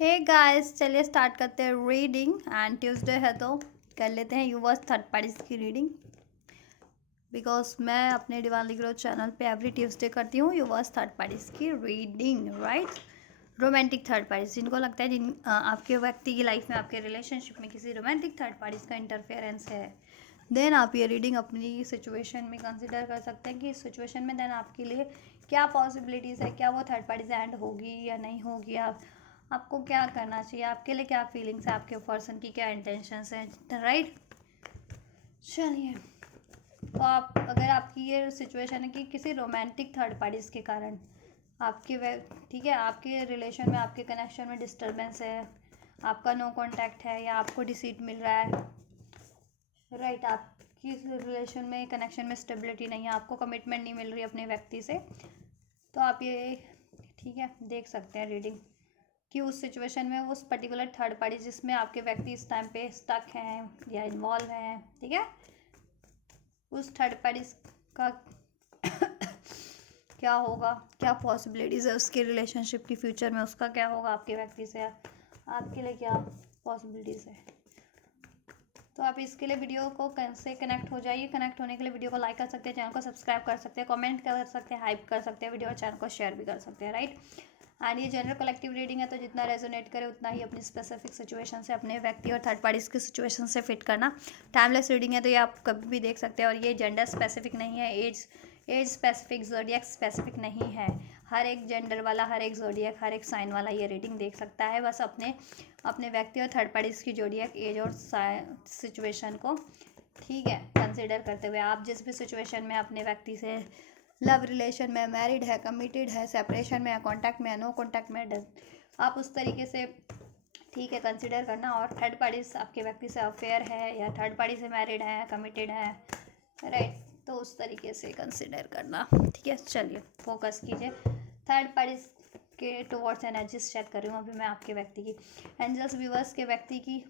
Hey guys, चलिए start करते हैं रीडिंग। एंड ट्यूसडे है तो कर लेते हैं यूवर्स थर्ड पार्टीज की रीडिंग। बिकॉज मैं अपने दिवाली ग्रोथ चैनल पे एवरी ट्यूसडे करती हूँ यूवर्स थर्ड पार्टीज की reading, right. Romantic third parties, जिनको लगता है आपके व्यक्ति की लाइफ में, आपके रिलेशनशिप में किसी रोमांटिक थर्ड पार्टीज का इंटरफेरेंस है, देन आप ये रीडिंग अपनी सिचुएशन में कंसिडर कर सकते हैं कि इस सिचुएशन में देन आपके लिए क्या पॉसिबिलिटीज़ है, क्या वो थर्ड पार्टी से एंड होगी या नहीं होगी, आपको क्या करना चाहिए, आपके लिए क्या फीलिंग्स है, आपके पर्सन की क्या इंटेंशंस हैं, राइट। चलिए, तो आप अगर आपकी ये सिचुएशन है कि किसी रोमांटिक थर्ड पार्टीज के कारण आपके ठीक है, आपके रिलेशन में, आपके कनेक्शन में डिस्टर्बेंस है, आपका नो कांटेक्ट है या आपको डिसीट मिल रहा है, राइट। आपकी रिलेशन में, कनेक्शन में स्टेबिलिटी नहीं है, आपको कमिटमेंट नहीं मिल रही अपने व्यक्ति से, तो आप ये ठीक है देख सकते हैं रीडिंग कि उस सिचुएशन में उस पर्टिकुलर थर्ड पार्टी जिसमें आपके व्यक्ति इस टाइम पे स्टक हैं या इन्वॉल्व हैं, ठीक है, उस थर्ड पार्टी का क्या होगा, क्या पॉसिबिलिटीज़ है उसके रिलेशनशिप की, फ्यूचर में उसका क्या होगा आपके व्यक्ति से, आपके लिए क्या पॉसिबिलिटीज़ है। तो आप इसके लिए वीडियो को से कनेक्ट हो जाइए। कनेक्ट होने के लिए वीडियो को लाइक कर सकते हैं, चैनल को सब्सक्राइब कर सकते हैं, कमेंट कर सकते हैं, हाइप कर सकते हैं वीडियो, और चैनल को शेयर भी कर सकते हैं, राइट। एंड ये जनरल कलेक्टिव रीडिंग है, तो जितना रेजोनेट करे उतना ही अपनी स्पेसिफिक सिचुएशन से, अपने व्यक्ति और थर्ड पार्टीज की सिचुएशन से फिट करना। टाइमलेस रीडिंग है, तो ये आप कभी भी देख सकते हैं, और ये जेंडर स्पेसिफिक नहीं है, एज स्पेसिफिक, जोडियक स्पेसिफिक नहीं है। हर एक जेंडर वाला, हर एक जोडियक, हर एक साइन वाला ये रीडिंग देख सकता है। बस अपने अपने व्यक्ति और थर्ड पार्टीज की जोडियक, एज और सिचुएशन को ठीक है कंसिडर करते हुए, आप जिस भी सिचुएशन में अपने व्यक्ति से लव रिलेशन में, मैरिड है, कमिटेड है, सेपरेशन में है, कॉन्टैक्ट में है, नो कॉन्टैक्ट में, आप उस तरीके से ठीक है कंसिडर करना। और थर्ड पार्टीज आपके व्यक्ति से अफेयर है या थर्ड पार्टी से मैरिड है, कमिटेड है, राइट, तो उस तरीके से कंसिडर करना, ठीक है। चलिए फोकस कीजिए थर्ड पार्टीज के टुवर्ड्स एनर्जीज चेक कर रही हूँ अभी मैं आपके व्यक्ति की। एंजल्स व्यूअर्स के व्यक्ति की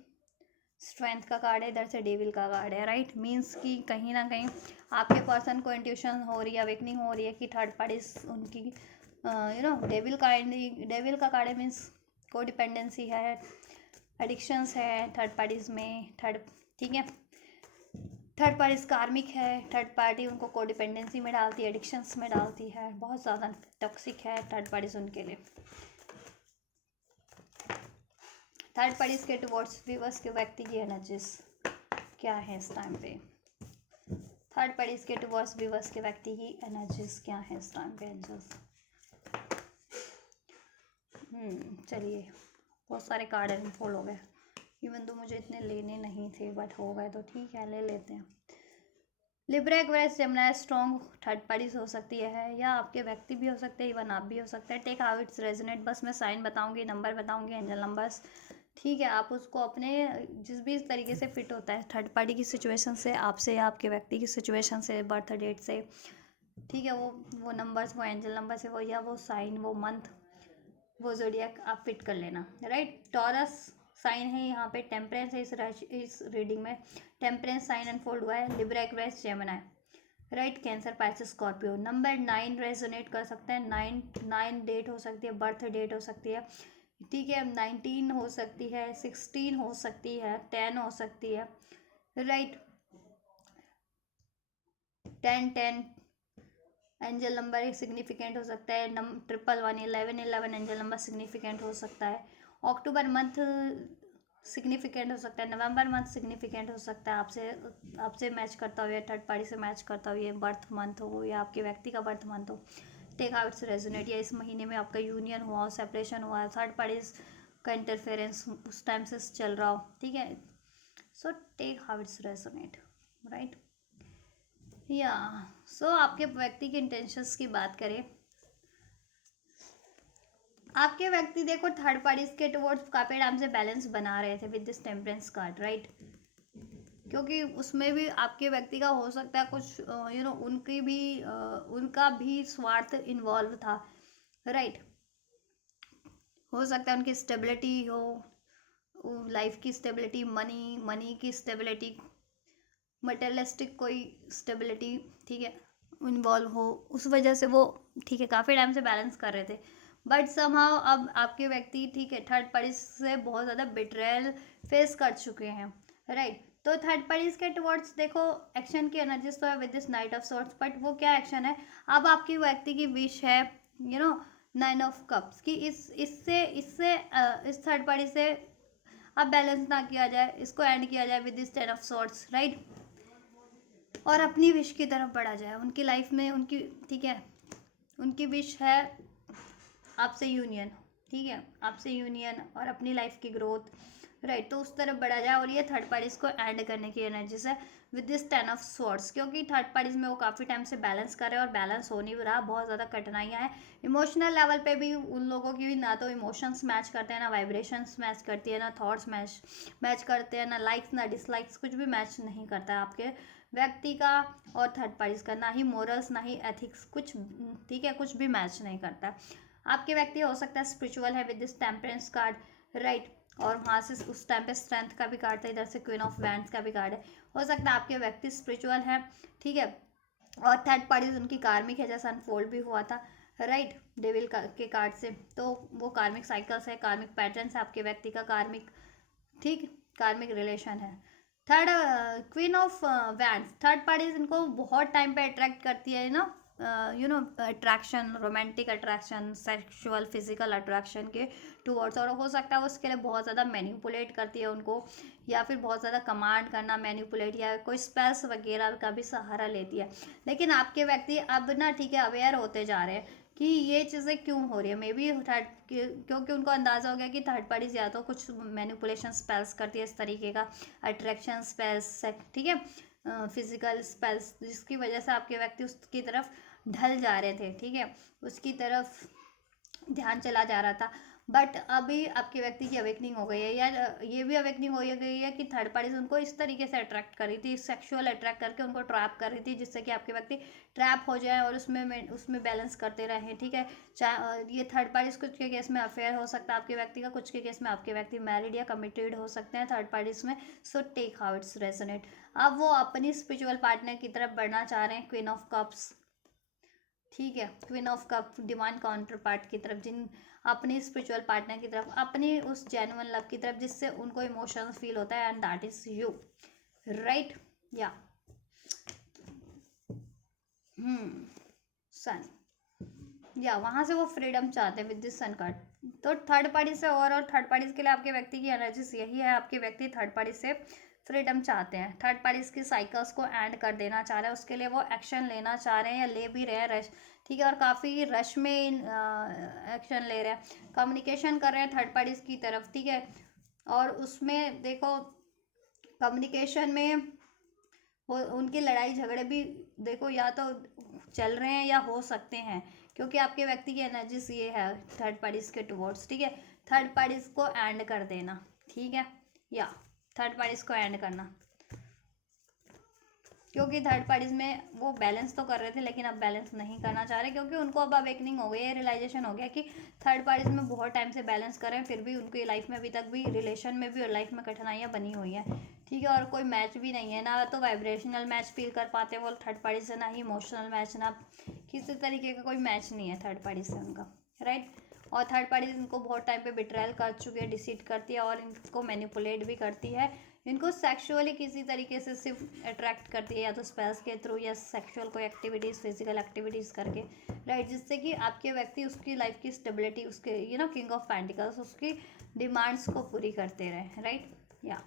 स्ट्रेंथ का कार्ड है, इधर से डेविल का कार्ड है, राइट। मीन्स कि कहीं ना कहीं आपके पर्सन को इंट्यूशन हो रही है, अवेकनिंग हो रही है कि थर्ड पार्टी उनकी डेविल का कार्ड है, मीन्स को डिपेंडेंसी है, एडिक्शंस है थर्ड पार्टीज में, ठीक है, थर्ड पार्टीज कार्मिक है, थर्ड पार्टी उनको को डिपेंडेंसी में डालती है, एडिक्शंस में डालती है, बहुत ज़्यादा टॉक्सिक है थर्ड पार्टीज उनके लिए। थर्ड पार्टीज के टुवर्ड्स व्यूअर्स के व्यक्ति की एनर्जीज क्या है इस टाइम पे। थर्ड पार्टीज के टुवर्ड्स व्यूअर्स के व्यक्ति की एनर्जीज क्या है इस टाइम पे एंजल्स। चलिए, बहुत सारे कार्ड अनफोल्ड हो गए, इवन तो मुझे इतने लेने नहीं थे, बट हो गए तो ठीक है, ले लेते हैं। Libra, Aquarius, Gemini strong third parties हो सकती है, या आपके व्यक्ति भी हो सकते हैं, इवन आप भी हो सकते हैं। टेक हाउ इट्स रेजोनेट, बस मैं साइन बताऊंगी, नंबर बताऊंगी, एंजल नंबर्स, ठीक है। आप उसको अपने जिस भी तरीके से फिट होता है थर्ड पार्टी की सिचुएशन से, आपसे या आपके व्यक्ति की सिचुएशन से, बर्थ डेट से, ठीक है, वो नंबर्स, वो एंजल नंबर से, वो या वो साइन, वो मंथ, वो जोडियक आप फिट कर लेना, राइट। टॉरस साइन है यहाँ पे, टेम्परेंस है इस रीडिंग में, टेम्परेंस साइन अनफोल्ड हुआ है। Libra, Aquarius, Gemini, right. Cancer, Pisces, Scorpio. Number 9 resonate कर सकते हैं, 9 डेट हो सकती है, बर्थ डेट हो सकती है, ठीक है। 19 हो सकती है, 16 हो सकती है, 10 हो सकती है, राइट। 10 एंजल नंबर सिग्निफिकेंट हो सकता है, 111, 11 एंजल नंबर सिग्निफिकेंट हो सकता है। अक्टूबर मंथ सिग्निफिकेंट हो सकता है, नवंबर मंथ सिग्निफिकेंट हो सकता है, आपसे मैच करता हुआ, थर्ड पार्टी से मैच करता हुआ बर्थ मंथ हो, या आपके व्यक्ति का बर्थ मंथ हो। टेक हाउ इट्स रेजोनेट, या इस महीने में आपका यूनियन हुआ हो, सेपरेशन हुआ है, थर्ड पार्टी का इंटरफेरेंस उस टाइम से चल रहा हो, ठीक है। So take how it's resonate, right. या सो आपके व्यक्ति के इंटेंशंस की बात करें, आपके व्यक्ति देखो थर्ड पार्टीज के टुवर्ड्स काफी टाइम से बैलेंस बना रहे थे with this temperance card, right. क्योंकि उसमें भी आपके व्यक्ति का हो सकता है कुछ उनका भी स्वार्थ इन्वॉल्व था, राइट। हो सकता है उनकी स्टेबिलिटी हो, लाइफ की स्टेबिलिटी, मनी की स्टेबिलिटी, मटेरियलिस्टिक कोई स्टेबिलिटी, ठीक है, इन्वॉल्व हो, उस वजह से वो ठीक है काफ़ी टाइम से बैलेंस कर रहे थे, बट समहाउ अब आपके व्यक्ति, ठीक है, थर्ड पार्टी से बहुत ज़्यादा बिट्रेयल फेस कर चुके हैं, राइट। तो थर्ड पार्टीज के टुवर्ड्स देखो एक्शन की एनर्जीज तो है with this knight of swords, but वो क्या एक्शन है, अब आपकी व्यक्ति की विश है, यू नो, 9 ऑफ कप्स की इससे इससे इस थर्ड पार्टी से अब बैलेंस ना किया जाए, इसको एंड किया जाए with this 10 of swords, right, और अपनी विश की तरफ बढ़ा जाए उनकी लाइफ में, उनकी, ठीक है, उनकी विश है आपसे यूनियन, ठीक है, आपसे यूनियन और अपनी लाइफ की ग्रोथ, राइट, तो उस तरफ बढ़ा जाए। और ये थर्ड पार्टीज को एंड करने की एनर्जीज है विद दिस 10 ऑफ स्वॉर्ड्स, क्योंकि थर्ड पार्टीज में वो काफ़ी टाइम से बैलेंस कर रहे हैं और बैलेंस हो नहीं रहा, बहुत ज़्यादा कठिनाइयाँ हैं। इमोशनल लेवल पे भी उन लोगों की भी ना तो इमोशंस मैच करते हैं, ना वाइब्रेशंस मैच करती है, ना थॉट्स मैच करते हैं, ना लाइक्स ना डिसलाइक्स, कुछ भी मैच नहीं करता है आपके व्यक्ति का और थर्ड पार्टीज का, ना ही मोरल्स ना ही एथिक्स, कुछ, ठीक है, कुछ भी मैच नहीं करता। आपके व्यक्ति हो सकता है स्पिरिचुअल है with this temperance card, right, और वहाँ से उस टाइम पे स्ट्रेंथ का भी कार्ड था, इधर से क्वीन ऑफ वैंड्स का भी कार्ड है। हो सकता है आपके व्यक्ति स्पिरिचुअल है, ठीक है, और थर्ड पार्टीज उनकी कार्मिक है, जैसा अनफोल्ड भी हुआ था, राइट, डेविल के कार्ड से, तो वो कार्मिक साइकिल्स है, कार्मिक पैटर्न्स है आपके व्यक्ति का, कार्मिक, ठीक, कार्मिक रिलेशन है। Third queen of wands, third parties इनको बहुत टाइम पे अट्रैक्ट करती है ना, you know, attraction, romantic attraction, sexual physical attraction के टूवर्ड्स, और हो सकता है उसके लिए बहुत ज़्यादा मैनिपुलेट करती है उनको, या फिर बहुत ज़्यादा कमांड करना, मैनिपुलेट, या कोई स्पेल्स वगैरह का भी सहारा लेती है। लेकिन आपके व्यक्ति अब ना, ठीक है, अवेयर होते जा रहे हैं कि ये चीज़ें क्यों हो रही है, मे बी थर्ड, क्योंकि उनको अंदाज़ा हो गया कि थर्ड पार्टीज या तो कुछ मैनिपुलेशन स्पेल्स करती है इस तरीके का, अट्रैक्शन स्पेल्स, ठीक है, फिजिकल स्पेल्स, जिसकी वजह से आपके व्यक्ति उसकी तरफ ढल जा रहे थे, ठीक है, उसकी तरफ ध्यान चला जा रहा था। बट अभी आपके व्यक्ति की अवेकनिंग हो गई है, या ये भी अवेकनिंग हो गई है कि थर्ड पार्टीज उनको इस तरीके से अट्रैक्ट कर रही थी, सेक्सुअल अट्रैक्ट करके उनको ट्रैप कर रही थी, जिससे कि आपके व्यक्ति ट्रैप हो जाए और उसमें बैलेंस करते रहें, ठीक है। चाहे ये थर्ड पार्टीज, कुछ के केस में अफेयर हो सकता है आपके व्यक्ति का, कुछ के केस में आपके व्यक्ति मैरिड या कमिटेड हो सकते हैं थर्ड पार्टीज में। So take how it's resonate. अब वो अपनी स्पिरिचुअल पार्टनर की तरफ बढ़ना चाह रहे हैं, क्वीन ऑफ कप्स, ठीक है, queen of cup, divine counter part की तरफ, जिन अपनी स्पिरिचुअल पार्टनर की तरफ, अपनी उस जेन्युइन लव की तरफ, जिससे उनको इमोशनल फील होता है, and that is you, right, या सन, या वहाँ से वो फ्रीडम चाहते हैं विद दिस सन कार्ड। तो थर्ड पार्टी से और थर्ड पार्टीज के लिए आपके व्यक्ति की एनर्जीज यही है, आपके व्यक्ति थर्ड पार्टी से फ्रीडम चाहते हैं, थर्ड पार्टीज की साइकिल्स को एंड कर देना चाह रहे हैं, उसके लिए वो एक्शन लेना चाह रहे हैं, या ले भी रहे हैं, रश, ठीक है, और काफ़ी रश में एक्शन ले रहे हैं, कम्युनिकेशन कर रहे हैं थर्ड पार्टीज की तरफ, ठीक है, और उसमें देखो कम्युनिकेशन में वो उनकी लड़ाई झगड़े भी देखो या तो चल रहे हैं या हो सकते हैं, क्योंकि आपके व्यक्ति की एनर्जीज ये है थर्ड पार्टीज के टुवर्ड्स, ठीक है, थर्ड पार्टीज को एंड कर देना, ठीक है, या थर्ड पार्टीज को एंड करना, क्योंकि थर्ड पार्टीज में वो बैलेंस तो कर रहे थे लेकिन अब बैलेंस नहीं करना चाह रहे, क्योंकि उनको अब अवेकनिंग हो गई है, रियलाइजेशन हो गया कि थर्ड पार्टीज में बहुत टाइम से बैलेंस कर रहे हैं, फिर भी उनकी लाइफ में अभी तक भी, रिलेशन में भी और लाइफ में कठिनाइयाँ बनी हुई हैं, ठीक है, और कोई मैच भी नहीं है, ना तो वाइब्रेशनल मैच फील कर पाते वो थर्ड पार्टी से, ना ही इमोशनल मैच, ना किसी तरीके का कोई मैच नहीं है थर्ड पार्टी से उनका, राइट, और थर्ड पार्टी इनको बहुत टाइम पे बिट्रेयल कर चुकी है, डिसीट करती है और इनको मैनिपुलेट भी करती है, इनको सेक्सुअली किसी तरीके से सिर्फ अट्रैक्ट करती है, या तो स्पेल्स के थ्रू या सेक्सुअल कोई एक्टिविटीज़, फिजिकल एक्टिविटीज़ करके, राइट, जिससे कि आपके व्यक्ति उसकी लाइफ की स्टेबिलिटी, उसके, you know, king of pentacles, उसकी डिमांड्स को पूरी करते रहे, राइट, या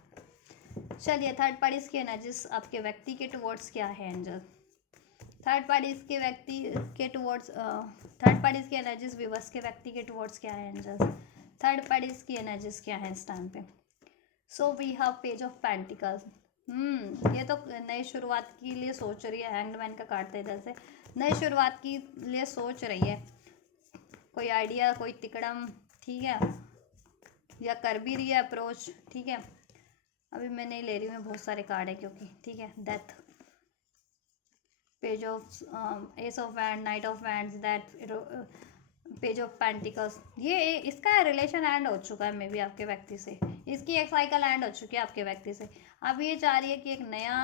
चलिए थर्ड पार्टीज की एनर्जीज आपके व्यक्ति के टुवर्ड्स क्या है एंजल, थर्ड पार्टीज के व्यक्ति के टुवर्ड्स, थर्ड पार्टीज की एनर्जीज विवर्स के व्यक्ति के टुवर्ड्स क्या है एंजल, थर्ड पार्टीज की एनर्जीज क्या है इस टाइम पे। So we have page of pentacles, ये तो नई शुरुआत के लिए सोच रही है, हैंगमैन का कार्ड था इधर से, नई शुरुआत के लिए सोच रही है, कोई आइडिया, कोई तिकड़म, ठीक है, या कर भी रही है अप्रोच, ठीक है, अभी मैं नहीं ले रही हूँ, बहुत सारे कार्ड है क्योंकि, ठीक है, death, page of S of wand, night of wands, that, page of pentacles, ये इसका रिलेशन एंड हो चुका है मे बी आपके व्यक्ति से, इसकी एक साइकिल एंड हो चुकी है आपके व्यक्ति से, अब ये चाह रही है कि एक नया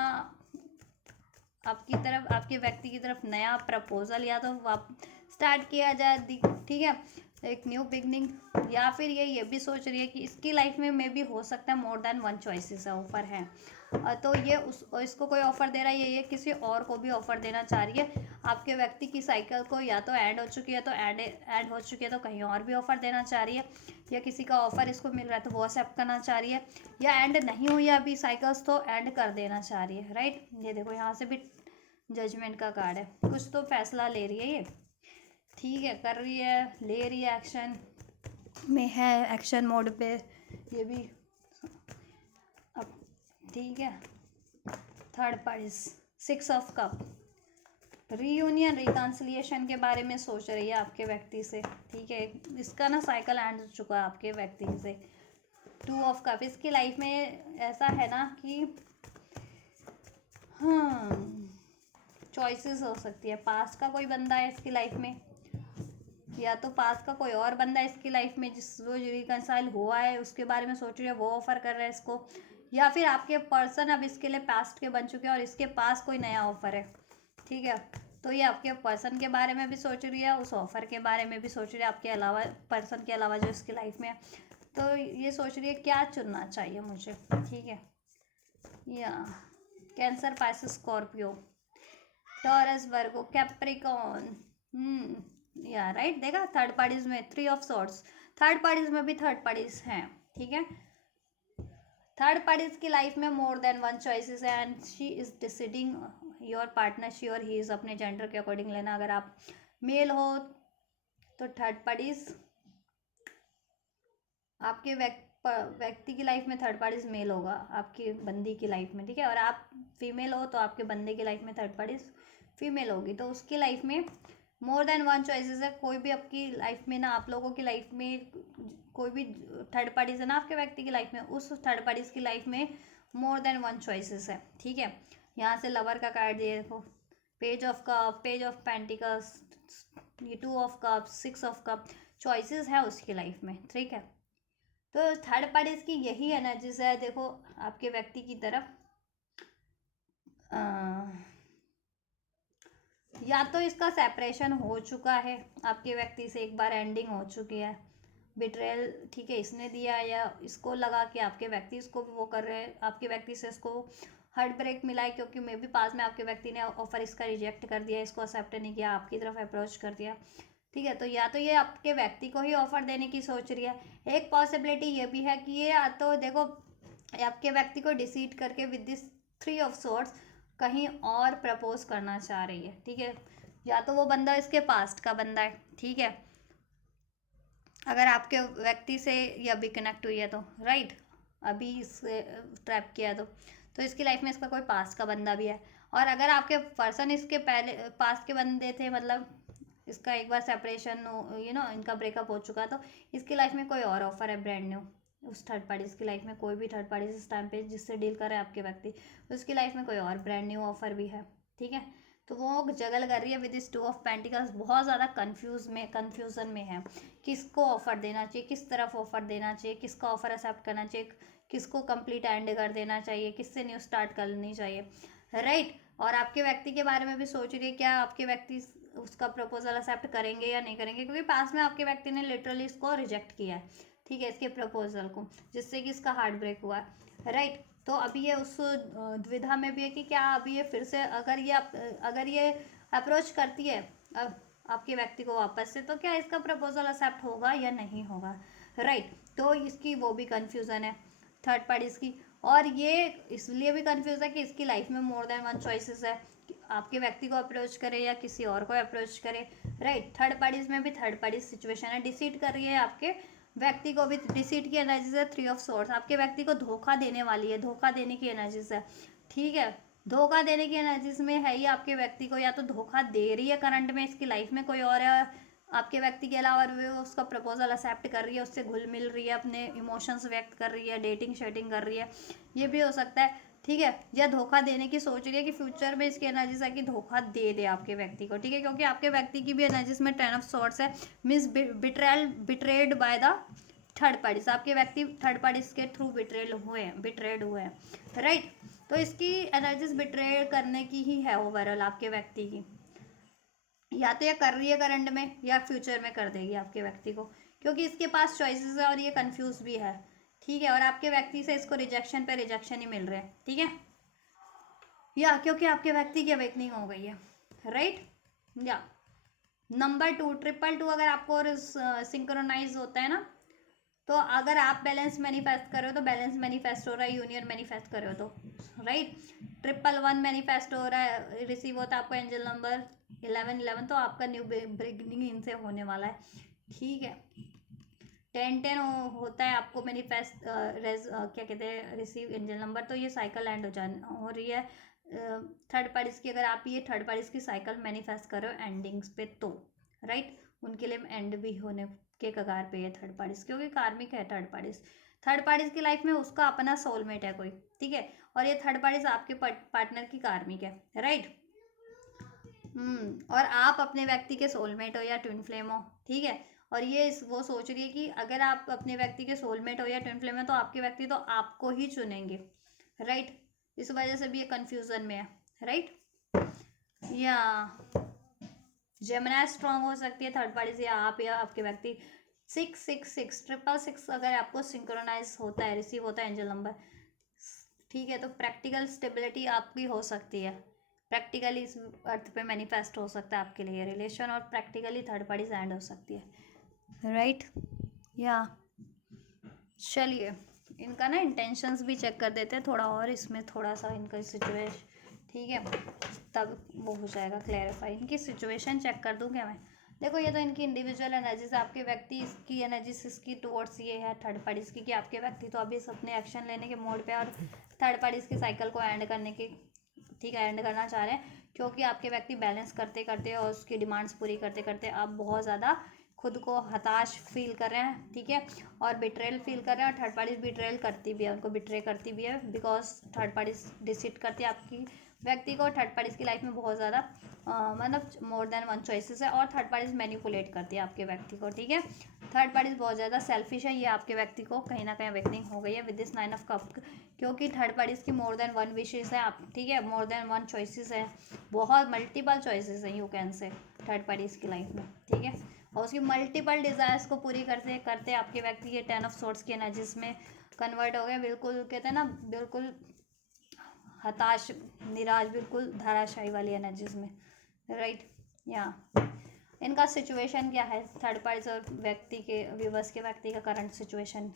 आपकी तरफ, आपके व्यक्ति की तरफ नया प्रपोजल या तो स्टार्ट किया जाए, ठीक है, एक न्यू बिगनिंग, या फिर ये भी सोच रही है कि इसकी लाइफ में भी हो सकता है more than one choices offer है। तो ये इसको कोई ऑफर दे रहा है, ये किसी और को भी ऑफर देना चाह रही है। आपके व्यक्ति की साइकिल को या तो एंड हो चुकी है, तो एंड हो चुकी है, तो कहीं और भी ऑफर देना चाह रही है, या किसी का ऑफर इसको मिल रहा है तो वो एक्सेप्ट करना चाह रही है, या एंड नहीं हुई है अभी साइकिल्स तो एंड कर देना चाह रही है, राइट। ये देखो यहाँ से भी जजमेंट का कार्ड है, कुछ तो फैसला ले रही है ये, ठीक है, कर रही है, ले रही है, एक्शन में है, एक्शन मोड पे ये भी। अब ठीक है, third party, 6 of cup, reunion reconciliation के बारे में सोच रही है आपके व्यक्ति से, ठीक है। इसका ना साइकिल एंड हो चुका है आपके व्यक्ति से। 2 ऑफ कप, इसकी लाइफ में ऐसा है ना कि हाँ चॉइसेस हो सकती है। पास्ट का कोई बंदा है इसकी लाइफ में, या तो पास्ट का कोई और बंदा है इसकी लाइफ में जिस वो रिकंसाइल हुआ है उसके बारे में सोच रही है, वो ऑफर कर रहा है इसको, या फिर आपके पर्सन अब इसके लिए पास्ट के बन चुके हैं और इसके पास कोई नया ऑफर है, ठीक है। तो ये आपके पर्सन के बारे में भी सोच रही है, उस ऑफर के बारे में भी सोच रही है, आपके अलावा पर्सन के अलावा जो इसकी लाइफ में है। तो ये सोच रही है क्या चुनना चाहिए मुझे, ठीक है। या कैंसर, पाइसेस, स्कॉर्पियो, टॉरस, वर्गो, कैप्रिकॉन, या राइट। देखा थर्ड पार्टीज में 3 ऑफ सॉर्ड्स, थर्ड पार्टीज में भी थर्ड पार्टीज हैं, ठीक है। थर्ड पार्टीज की लाइफ में मोर देन वन चॉइसेस है and she is deciding your partner, she और ही इज अपने जेंडर के अकॉर्डिंग लेना। अगर आप मेल हो तो थर्ड पार्टीज आपके व्यक्ति की लाइफ में थर्ड पार्टीज मेल होगा आपकी बंदी की लाइफ में, ठीक है। और आप फीमेल हो तो आपके बंदे की लाइफ में थर्ड पार्टीज फीमेल होगी। तो उसकी लाइफ में मोर देन वन चॉइसेस है। कोई भी आपकी लाइफ में ना, आप लोगों की लाइफ में कोई भी थर्ड पार्टीज है ना आपके व्यक्ति की लाइफ में, उस थर्ड पार्टीज की लाइफ में मोर देन वन चॉइसेस है, ठीक है। यहाँ से लवर का कार्ड दिए, देखो page of cup, page of pentacles, ये 2 of cup, 6 of cup, choices है उसकी लाइफ में, ठीक है। तो थर्ड पार्टीज की यही एनर्जीज है, देखो आपके व्यक्ति की तरफ। या तो इसका सेपरेशन हो चुका है आपके व्यक्ति से, एक बार एंडिंग हो चुकी है, बिट्रेल, ठीक है, इसने दिया, या इसको लगा कि आपके व्यक्ति इसको वो कर रहे हैं, आपके व्यक्ति से इसको हार्ट ब्रेक मिला है क्योंकि मे बी पास में आपके व्यक्ति ने ऑफर इसका रिजेक्ट कर दिया, इसको एक्सेप्ट नहीं किया, आपकी तरफ अप्रोच कर दिया, ठीक है। तो या तो ये आपके व्यक्ति को ही ऑफर देने की सोच रही है। एक पॉसिबिलिटी ये भी है कि ये या तो देखो आपके व्यक्ति को डिसीड करके विद दिस 3 ऑफ सोर्ड्स कहीं और प्रपोज करना चाह रही है, ठीक है। या तो वो बंदा इसके पास्ट का बंदा है, ठीक है, अगर आपके व्यक्ति से ये अभी कनेक्ट हुई है तो, राइट, अभी इसे ट्रैप किया है तो इसकी लाइफ में इसका कोई पास्ट का बंदा भी है। और अगर आपके पर्सन इसके पहले पास्ट के बंदे थे, मतलब इसका एक बार सेपरेशन इनका ब्रेकअप हो चुका, तो इसकी लाइफ में कोई और ऑफर है ब्रांड न्यू। उस थर्ड पार्टीज की लाइफ में कोई भी थर्ड पार्टीज इस टाइम पे जिससे डील कर रहे हैं आपके व्यक्ति, उसकी लाइफ में कोई और ब्रांड न्यू ऑफर भी है, ठीक है। तो वो जगल कर रही है विद इस 2 ऑफ पेंटिकल्स, बहुत ज़्यादा कन्फ्यूज़न में है, किसको ऑफर देना चाहिए, किस तरफ ऑफर देना चाहिए, किसका ऑफर एक्सेप्ट करना चाहिए, किसको कंप्लीट एंड कर देना चाहिए, किससे न्यू स्टार्ट करनी चाहिए, राइट। और आपके व्यक्ति के बारे में भी सोच रही है, क्या आपके व्यक्ति उसका प्रपोजल एक्सेप्ट करेंगे या नहीं करेंगे, क्योंकि पास में आपके व्यक्ति ने लिटरली इसको रिजेक्ट किया है, ठीक है, इसके प्रपोजल को, जिससे कि इसका हार्ट ब्रेक हुआ है, राइट। तो अभी ये उस द्विधा में भी है कि क्या अभी ये फिर से अगर ये अप्रोच करती है आपके व्यक्ति को वापस से, तो क्या इसका प्रपोजल एक्सेप्ट होगा या नहीं होगा, राइट। तो इसकी वो भी कन्फ्यूज़न है थर्ड पार्टीज की। और ये इसलिए भी कन्फ्यूज है कि इसकी लाइफ में मोर देन वन चॉइसेस है, आपके व्यक्ति को अप्रोच करे या किसी और को अप्रोच करे, राइट। थर्ड पार्टीज में भी थर्ड पार्टीज सिचुएशन है, डिसीड कर रही है, आपके व्यक्ति को भी डिसीड की एनर्जीज है, 3 ऑफ सोर्ड्स, आपके व्यक्ति को धोखा देने वाली है, धोखा देने की एनर्जीज है, ठीक है। धोखा देने की एनर्जीज में है ही आपके व्यक्ति को, या तो धोखा दे रही है करंट में, इसकी लाइफ में कोई और है आपके व्यक्ति के अलावा, वो उसका प्रपोजल एक्सेप्ट कर रही है, उससे घुल मिल रही है, अपने इमोशंस व्यक्त कर रही है, डेटिंग शेटिंग कर रही है, ये भी हो सकता है, ठीक है। या धोखा देने की सोच रही है कि फ्यूचर में इसकी एनर्जीज है कि धोखा दे दे आपके व्यक्ति को, ठीक है, क्योंकि आपके व्यक्ति की भी एनर्जीज में 10 ऑफ सॉर्ड्स है, means betrayed by the third parties, आपके व्यक्ति थर्ड पार्टीज के थ्रू बिट्रेड हुए हैं, राइट। तो इसकी एनर्जीज बिट्रेड करने की ही है ओवरऑल आपके व्यक्ति की। या तो ये कर रही है करंट में या फ्यूचर में कर देगी आपके व्यक्ति को, क्योंकि इसके पास चॉइसेस है और ये कंफ्यूज भी है, ठीक है। और आपके व्यक्ति से इसको रिजेक्शन पे रिजेक्शन ही मिल रहे हैं, ठीक है, या क्योंकि आपके व्यक्ति की अवेकनिंग हो गई है, राइट। या नंबर 2, 222 अगर आपको सिंक्रोनाइज होता है ना, तो अगर आप बैलेंस मैनिफेस्ट कर रहे हो तो बैलेंस मैनिफेस्ट हो रहा है, यूनियन मैनिफेस्ट कर रहे हो तो, राइट। 111 मैनिफेस्ट हो रहा है, रिसीव होता है आपको एंजल नंबर 1111, तो आपका न्यू बिगिनिंग इनसे होने वाला है, ठीक है। 1010 होता है आपको मैनिफेस्ट क्या कहते हैं, रिसीव एंजल नंबर, तो ये साइकिल एंड हो रही है थर्ड पार्टीज की। अगर आप ये थर्ड पार्टीज की साइकिल मैनिफेस्ट कर रहे हो एंडिंग्स पे तो, राइट, उनके लिए एंड भी होने के कगार पे है थर्ड पार्टीज, क्योंकि कार्मिक है थर्ड पार्टीज। थर्ड पार्टीज की लाइफ में उसका अपना सोलमेट है कोई, ठीक है, और ये थर्ड पार्टीज आपके पार्टनर की कार्मिक है, राइट। और आप अपने व्यक्ति के सोलमेट हो या ट्विन फ्लेम हो, ठीक है। और ये वो सोच रही है कि अगर आप अपने व्यक्ति के सोलमेट हो या ट्विन फ्लेम हो तो आपके व्यक्ति तो आपको ही चुनेंगे, राइट। इस वजह से भी ये कंफ्यूजन में है, राइट। या जेमिनी स्ट्रांग हो सकती है थर्ड पार्टी से, या आप या आपके व्यक्ति। 666 666 अगर आपको सिंक्रोनाइज होता है, रिसीव होता है एंजल नंबर, ठीक है, तो प्रैक्टिकल स्टेबिलिटी आपकी हो सकती है, प्रैक्टिकली इस अर्थ पे मैनिफेस्ट हो सकता है आपके लिए रिलेशन, और प्रैक्टिकली थर्ड पार्टी एंड हो सकती है, राइट। या चलिए इनका ना इंटेंशंस भी चेक कर देते हैं थोड़ा, और इसमें थोड़ा सा इनका सिचुएशन, ठीक है, तब वो हो जाएगा क्लैरिफाई। इनकी सिचुएशन चेक कर दूँ क्या मैं? देखो ये तो इनकी इंडिविजुअल एनर्जी से, आपके व्यक्ति इसकी एनर्जी इसकी टुवर्ड्स ये है थर्ड पार्टीज की, कि आपके व्यक्ति तो अभी अपने एक्शन लेने के मोड पे और थर्ड पार्टीज की साइकिल को एंड करने की, ठीक है, एंड करना चाह रहे हैं, क्योंकि आपके व्यक्ति बैलेंस करते करते और उसकी डिमांड्स पूरी करते करते आप बहुत ज़्यादा खुद को हताश फील कर रहे हैं, ठीक है, और बिट्रेल फील कर रहे हैं, और थर्ड पार्टीज बिट्रेल करती भी है, उनको बिट्रे करती भी है, बिकॉज थर्ड पार्टीज डिसीट करती है आपकी व्यक्ति को। थर्ड पार्टीज की लाइफ में बहुत ज़्यादा मतलब मोर देन वन चॉइसेस है, और थर्ड पार्टीज मैनिपुलेट करती है आपके व्यक्ति को, ठीक है। थर्ड पार्टीज बहुत ज़्यादा सेल्फिश है, ये आपके व्यक्ति को कहीं ना कहीं अवेकनिंग हो गई है विद दिस 9 ऑफ कप, क्योंकि थर्ड पार्टीज की मोर देन वन विशेष है आप, ठीक है, मोर देन वन चॉइसेस है, बहुत मल्टीपल चॉइसेस हैं you can say third parties की लाइफ में, ठीक है, और उसकी मल्टीपल डिज़ायर्स को पूरी करते करते आपके व्यक्ति ये 10 ऑफ सोर्ट्स की एनर्जीज में कन्वर्ट हो गए, बिल्कुल कहते हैं ना, बिल्कुल हताश निराश, बिल्कुल धाराशाही वाली एनर्जीज में, राइट। या इनका सिचुएशन क्या है थर्ड पार्टी और व्यक्ति के व्यूवर्स के व्यक्ति का करंट सिचुएशन,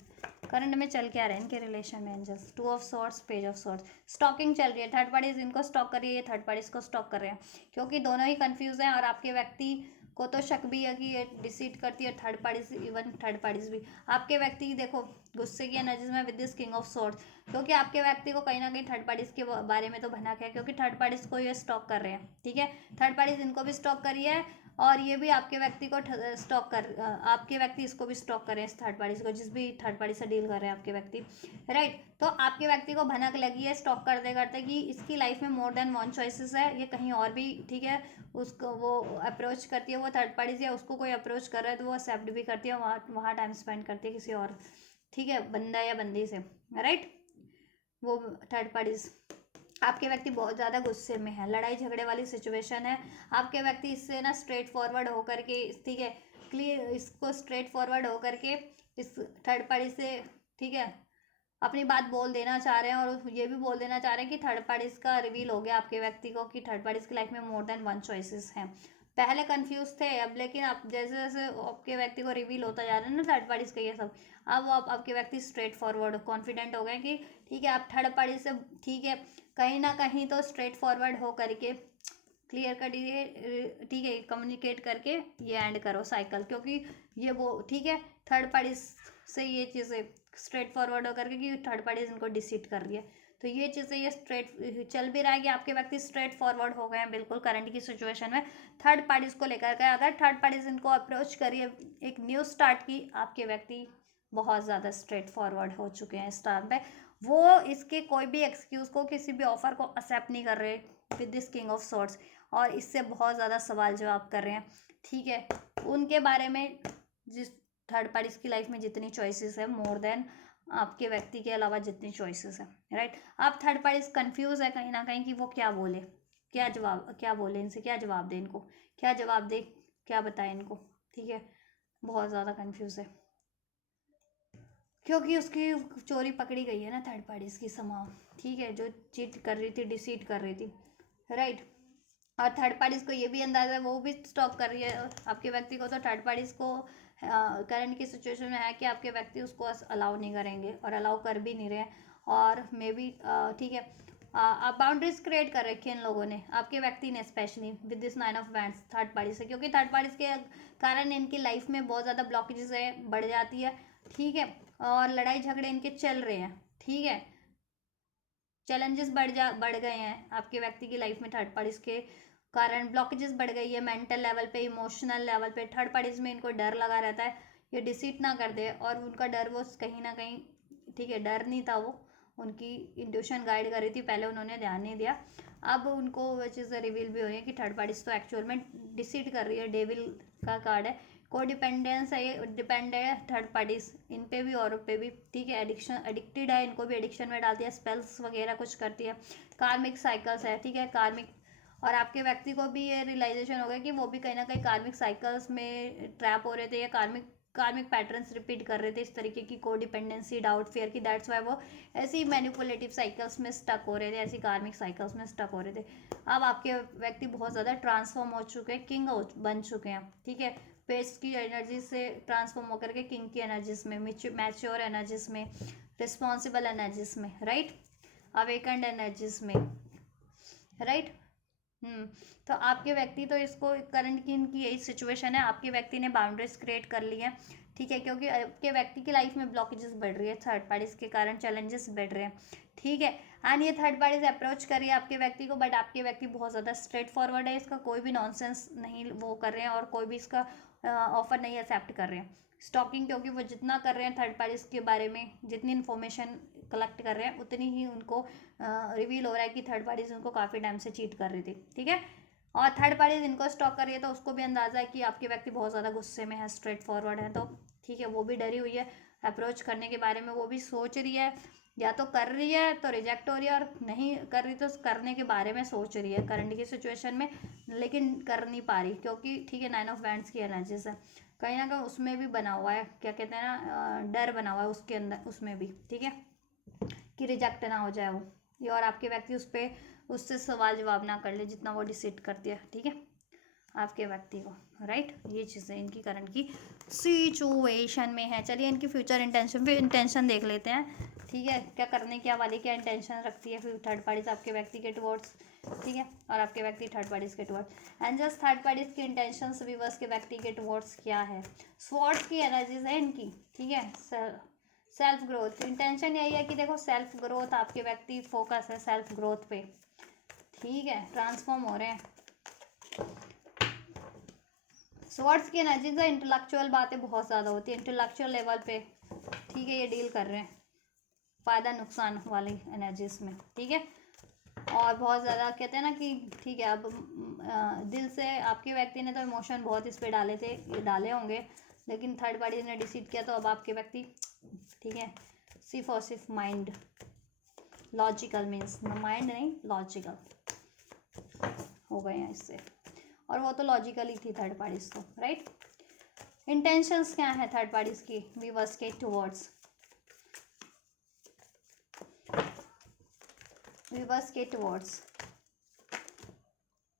करंट में चल क्या रहा है इनके रिलेशन में? Angels 2 of swords, page of swords, stalking चल रही है, थर्ड पार्टीज इनको स्टॉक कर रही है, ये थर्ड पार्टीज को स्टॉक कर रहे हैं, क्योंकि दोनों ही कंफ्यूज हैं, और आपके व्यक्ति को तो शक भी है कि ये डिसीट करती है third parties, even third parties भी आपके व्यक्ति देखो गुस्से की एनर्जीज में with this king of swords, क्योंकि आपके व्यक्ति को कहीं ना कहीं थर्ड पार्टीज के बारे में तो भनक है, क्योंकि थर्ड पार्टीज को ये स्टॉक कर रहे हैं, ठीक है, थर्ड पार्टीज इनको भी स्टॉक करी है, और ये भी आपके व्यक्ति को स्टॉक कर आपके व्यक्ति इसको भी स्टॉक कर रहे हैं, इस थर्ड पार्टी को, जिस भी थर्ड पार्टी से डील कर रहे हैं आपके व्यक्ति, राइट। तो आपके व्यक्ति को भनक लगी है स्टॉक करते करते कि इसकी लाइफ में मोर देन वन चॉइसेस है, ये कहीं और भी, ठीक है, उसको वो अप्रोच करती है, वो थर्ड पार्टी से उसको कोई अप्रोच कर रहा है तो वो एक्सेप्ट भी करती है, वहाँ टाइम स्पेंड करती है किसी और, ठीक है, बंदा या बंदी से, राइट। वो थर्ड पार्टीज आपके व्यक्ति बहुत ज़्यादा गुस्से में है, लड़ाई झगड़े वाली सिचुएशन है, आपके व्यक्ति इससे ना स्ट्रेट फॉरवर्ड होकर के, ठीक है, क्लियर, इसको स्ट्रेट फॉरवर्ड होकर के इस थर्ड पार्टी से, ठीक है, अपनी बात बोल देना चाह रहे हैं, और ये भी बोल देना चाह रहे हैं कि थर्ड पार्टीज का रिवील हो गया आपके व्यक्ति को कि थर्ड पार्टीज की लाइफ में मोर देन वन चॉइसेस हैं। पहले कंफ्यूज थे, अब लेकिन आप जैसे जैसे आपके व्यक्ति को रिवील होता जा रहा है ना थर्ड पार्टीज का ये सब, अब वो आपके व्यक्ति स्ट्रेट फॉरवर्ड कॉन्फिडेंट हो गए कि ठीक है आप थर्ड पार्टी से, ठीक है, कहीं ना कहीं तो स्ट्रेट फॉरवर्ड हो करके क्लियर कर दीजिए, ठीक है, कम्युनिकेट करके ये एंड करो साइकिल, क्योंकि ये वो, ठीक है, थर्ड पार्टी से ये चीज़ें स्ट्रेट फॉरवर्ड हो करके कि थर्ड पार्टी इनको डिसीट कर रही है, तो ये चीज़ें ये स्ट्रेट चल भी रहा है कि आपके व्यक्ति स्ट्रेट फॉरवर्ड हो गए हैं बिल्कुल करंट की सिचुएशन में थर्ड पार्टीज को लेकर के। अगर थर्ड पार्टीज इनको अप्रोच करिए एक न्यू स्टार्ट की, आपके व्यक्ति बहुत ज़्यादा स्ट्रेट फॉरवर्ड हो चुके हैं इस टाइम पे, वो इसके कोई भी एक्सक्यूज़ को, किसी भी ऑफर को एक्सेप्ट नहीं कर रहे with this king of swords, और इससे बहुत ज़्यादा सवाल जवाब कर रहे हैं, ठीक है, उनके बारे में, जिस थर्ड पार्टीज की लाइफ में जितनी चॉइसेस है मोर देन आपके व्यक्ति के अलावा जितनी चॉइसेस है, राइट। आप थर्ड पार्टीज कंफ्यूज है कहीं ना कहीं कि वो क्या बोले, क्या बोले इनसे, क्या जवाब दे इनको, क्या जवाब दे, क्या बताए इनको, ठीक है। बहुत ज़्यादा कंफ्यूज है क्योंकि उसकी चोरी पकड़ी गई है ना थर्ड पार्टीज की समाव, ठीक है, जो चीट कर रही थी, डिसीट कर रही थी, राइट। और थर्ड पार्टीज को ये भी अंदाजा है, वो भी स्टॉप कर रही है आपके व्यक्ति को, तो थर्ड पार्टीज को करंट की सिचुएशन में है कि आपके व्यक्ति उसको अलाउ नहीं करेंगे और अलाउ कर भी नहीं रहे हैं, और मे बी ठीक है, आप बाउंड्रीज क्रिएट कर रखी है इन लोगों ने, आपके व्यक्ति ने specially with this 9 of wands third party से, क्योंकि थर्ड पार्टीज के कारण इनकी लाइफ में बहुत ज़्यादा ब्लॉकेजेस है, बढ़ जाती है, ठीक है, और लड़ाई झगड़े इनके चल रहे हैं, ठीक है, चैलेंजेस बढ़ गए हैं आपके व्यक्ति की लाइफ में, थर्ड पार्टीज के कारण ब्लॉकेजेस बढ़ गई है, मेंटल लेवल पे, इमोशनल लेवल पे, थर्ड पार्टीज में इनको डर लगा रहता है ये डिसीट ना कर दे, और उनका डर वो कहीं ना कहीं, ठीक है, डर नहीं था, वो उनकी इंट्यूशन गाइड कर रही थी, पहले उन्होंने ध्यान नहीं दिया, अब उनको वो चीज़ें रिवील भी हो रही है कि थर्ड पार्टीज तो एक्चुअल में डिसीट कर रही है, डेविल का कार्ड है, को डिपेंडेंस है, ये डिपेंड है थर्ड पार्टीज इन पे भी और पे भी, ठीक है, एडिक्टेड है, इनको भी एडिक्शन में डालती है, स्पेल्स वगैरह कुछ करती है, कार्मिक साइकिल्स है, ठीक है, कार्मिक, और आपके व्यक्ति को भी ये रियलाइजेशन हो गया कि वो भी कहीं ना कहीं कार्मिक साइकिल्स में ट्रैप हो रहे थे, या कार्मिक पैटर्न्स रिपीट कर रहे थे, इस तरीके की को डिपेंडेंसी, डाउट, फियर की, दैट्स वाई वो ऐसी मैनिपुलेटिव साइकिल्स में स्टक हो रहे थे, ऐसी कार्मिक साइकिल्स में स्टक हो रहे थे। अब आपके व्यक्ति बहुत ज़्यादा ट्रांसफॉर्म हो चुके हैं, किंग बन चुके हैं, ठीक है, पेस की एनर्जी से ट्रांसफॉर्म होकर के किंग की एनर्जीज में, मैच्योर एनर्जीज में, रिस्पॉन्सिबल एनर्जीज में, राइट, अवेकेंड एनर्जीज में, राइट। तो आपके व्यक्ति तो इसको करंट की इनकी यही सिचुएशन है, आपके व्यक्ति ने बाउंड्रीज क्रिएट कर ली है, ठीक है, क्योंकि आपके व्यक्ति की लाइफ में ब्लॉकेजेस बढ़ रही है, थर्ड पार्टीज के कारण चैलेंजेस बढ़ रहे हैं, ठीक है, एंड ये थर्ड पार्टीज अप्रोच कर रही है आपके व्यक्ति को, बट आपके व्यक्ति बहुत ज़्यादा स्ट्रेट फॉरवर्ड है, इसका कोई भी नॉनसेंस नहीं वो कर रहे हैं, और कोई भी इसका ऑफर नहीं एक्सेप्ट कर रहे हैं, स्टॉकिंग, क्योंकि वो जितना कर रहे हैं थर्ड पार्टीज के बारे में, जितनी इन्फॉर्मेशन कलेक्ट कर रहे हैं, उतनी ही उनको रिवील हो रहा है कि थर्ड पार्टीज उनको काफ़ी टाइम से चीट कर रही थी, ठीक है, और थर्ड पार्टीज इनको स्टॉक कर रही है, तो उसको भी अंदाजा है कि आपके व्यक्ति बहुत ज़्यादा गुस्से में है, स्ट्रेट फॉरवर्ड है, तो ठीक है, वो भी डरी हुई है, अप्रोच करने के बारे में वो भी सोच रही है, या तो कर रही है तो रिजेक्ट हो रही है, और नहीं कर रही तो करने के बारे में सोच रही है करंट की सिचुएशन में, लेकिन कर नहीं पा रही, क्योंकि ठीक है 9 ऑफ वैंड्स की एनर्जी से कहीं ना कहीं उसमें भी बना हुआ है, क्या कहते हैं ना, डर बना हुआ है उसके अंदर, उसमें भी, ठीक है, कि रिजेक्ट ना हो जाए वो, ये, और आपके व्यक्ति उस पर उससे सवाल जवाब ना कर ले जितना वो डिसाइड करती है, ठीक है, आपके व्यक्ति को, राइट। ये चीज़ें इनकी करंट की सिचुएशन में है। चलिए इनकी फ्यूचर इंटेंशन भी इंटेंशन देख लेते हैं, ठीक है, क्या करने क्या वाली क्या इंटेंशन रखती है फिर थर्ड पार्टीज आपके व्यक्ति के टुवर्ड्स, ठीक है, और आपके व्यक्ति थर्ड पार्टीज के towards, and just third parties की इंटेंशंस व्यूअर्स के व्यक्ति के टुवर्ड्स क्या है, स्वॉर्ड्स की एनर्जीज है इनकी, ठीक है, सेल्फ ग्रोथ, इंटेंशन यही है कि देखो सेल्फ ग्रोथ, आपके व्यक्ति फोकस है सेल्फ ग्रोथ पे, ठीक है, ट्रांसफॉर्म हो रहे हैं, स्वॉर्ड्स की एनर्जी से इंटेलेक्चुअल बातें बहुत ज़्यादा होती है, इंटेलेक्चुअल लेवल पे, ठीक है, ये डील कर रहे हैं फ़ायदा नुकसान वाली एनर्जीज में, ठीक है, और बहुत ज़्यादा कहते हैं ना कि ठीक है, अब दिल से आपके व्यक्ति ने तो इमोशन बहुत इस पे डाले थे, ये डाले होंगे, लेकिन थर्ड पार्टी ने डिसीड किया, तो अब आपके व्यक्ति, ठीक है, सिर्फ और सिर्फ माइंड, लॉजिकल मीन्स माइंड नहीं, लॉजिकल हो गए हैं इससे, और वो तो लॉजिकल ही थी थर्ड पार्टीज तो, राइट। इंटेंशंस क्या है थर्ड पार्टीज की व्यूअर्स के टुवर्ड्स, व्यूअर्स के टुवर्ड्स,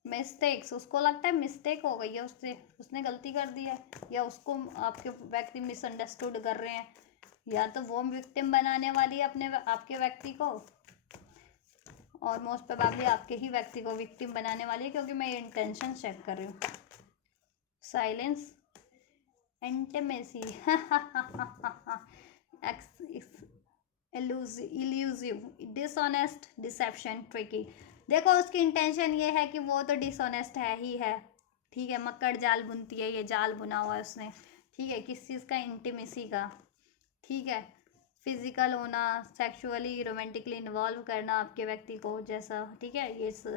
मिस्टेक्स, उसको लगता है मिस्टेक हो गई है उससे, उसने गलती कर दी है, या उसको आपके व्यक्ति मिसअंडरस्टूड कर रहे हैं, या तो वो विक्टिम बनाने वाली है अपने आपके व्यक्ति को, और मोस्ट प्रोबेबली आपके ही व्यक्ति को विक्टिम बनाने वाली है, क्योंकि मैं ये इंटेंशन चेक कर रही हूँ, silence, intimacy, elusive, dishonest, deception, tricky, देखो उसकी इंटेंशन ये है कि वो तो डिसऑनेस्ट है ही है, ठीक है, मक्कड़ जाल बुनती है, ये जाल बुना हुआ है उसने, ठीक है, किस चीज़ का, इंटिमेसी का, ठीक है, फिजिकल होना, सेक्सुअली रोमांटिकली इन्वॉल्व करना आपके व्यक्ति को जैसा, ठीक है,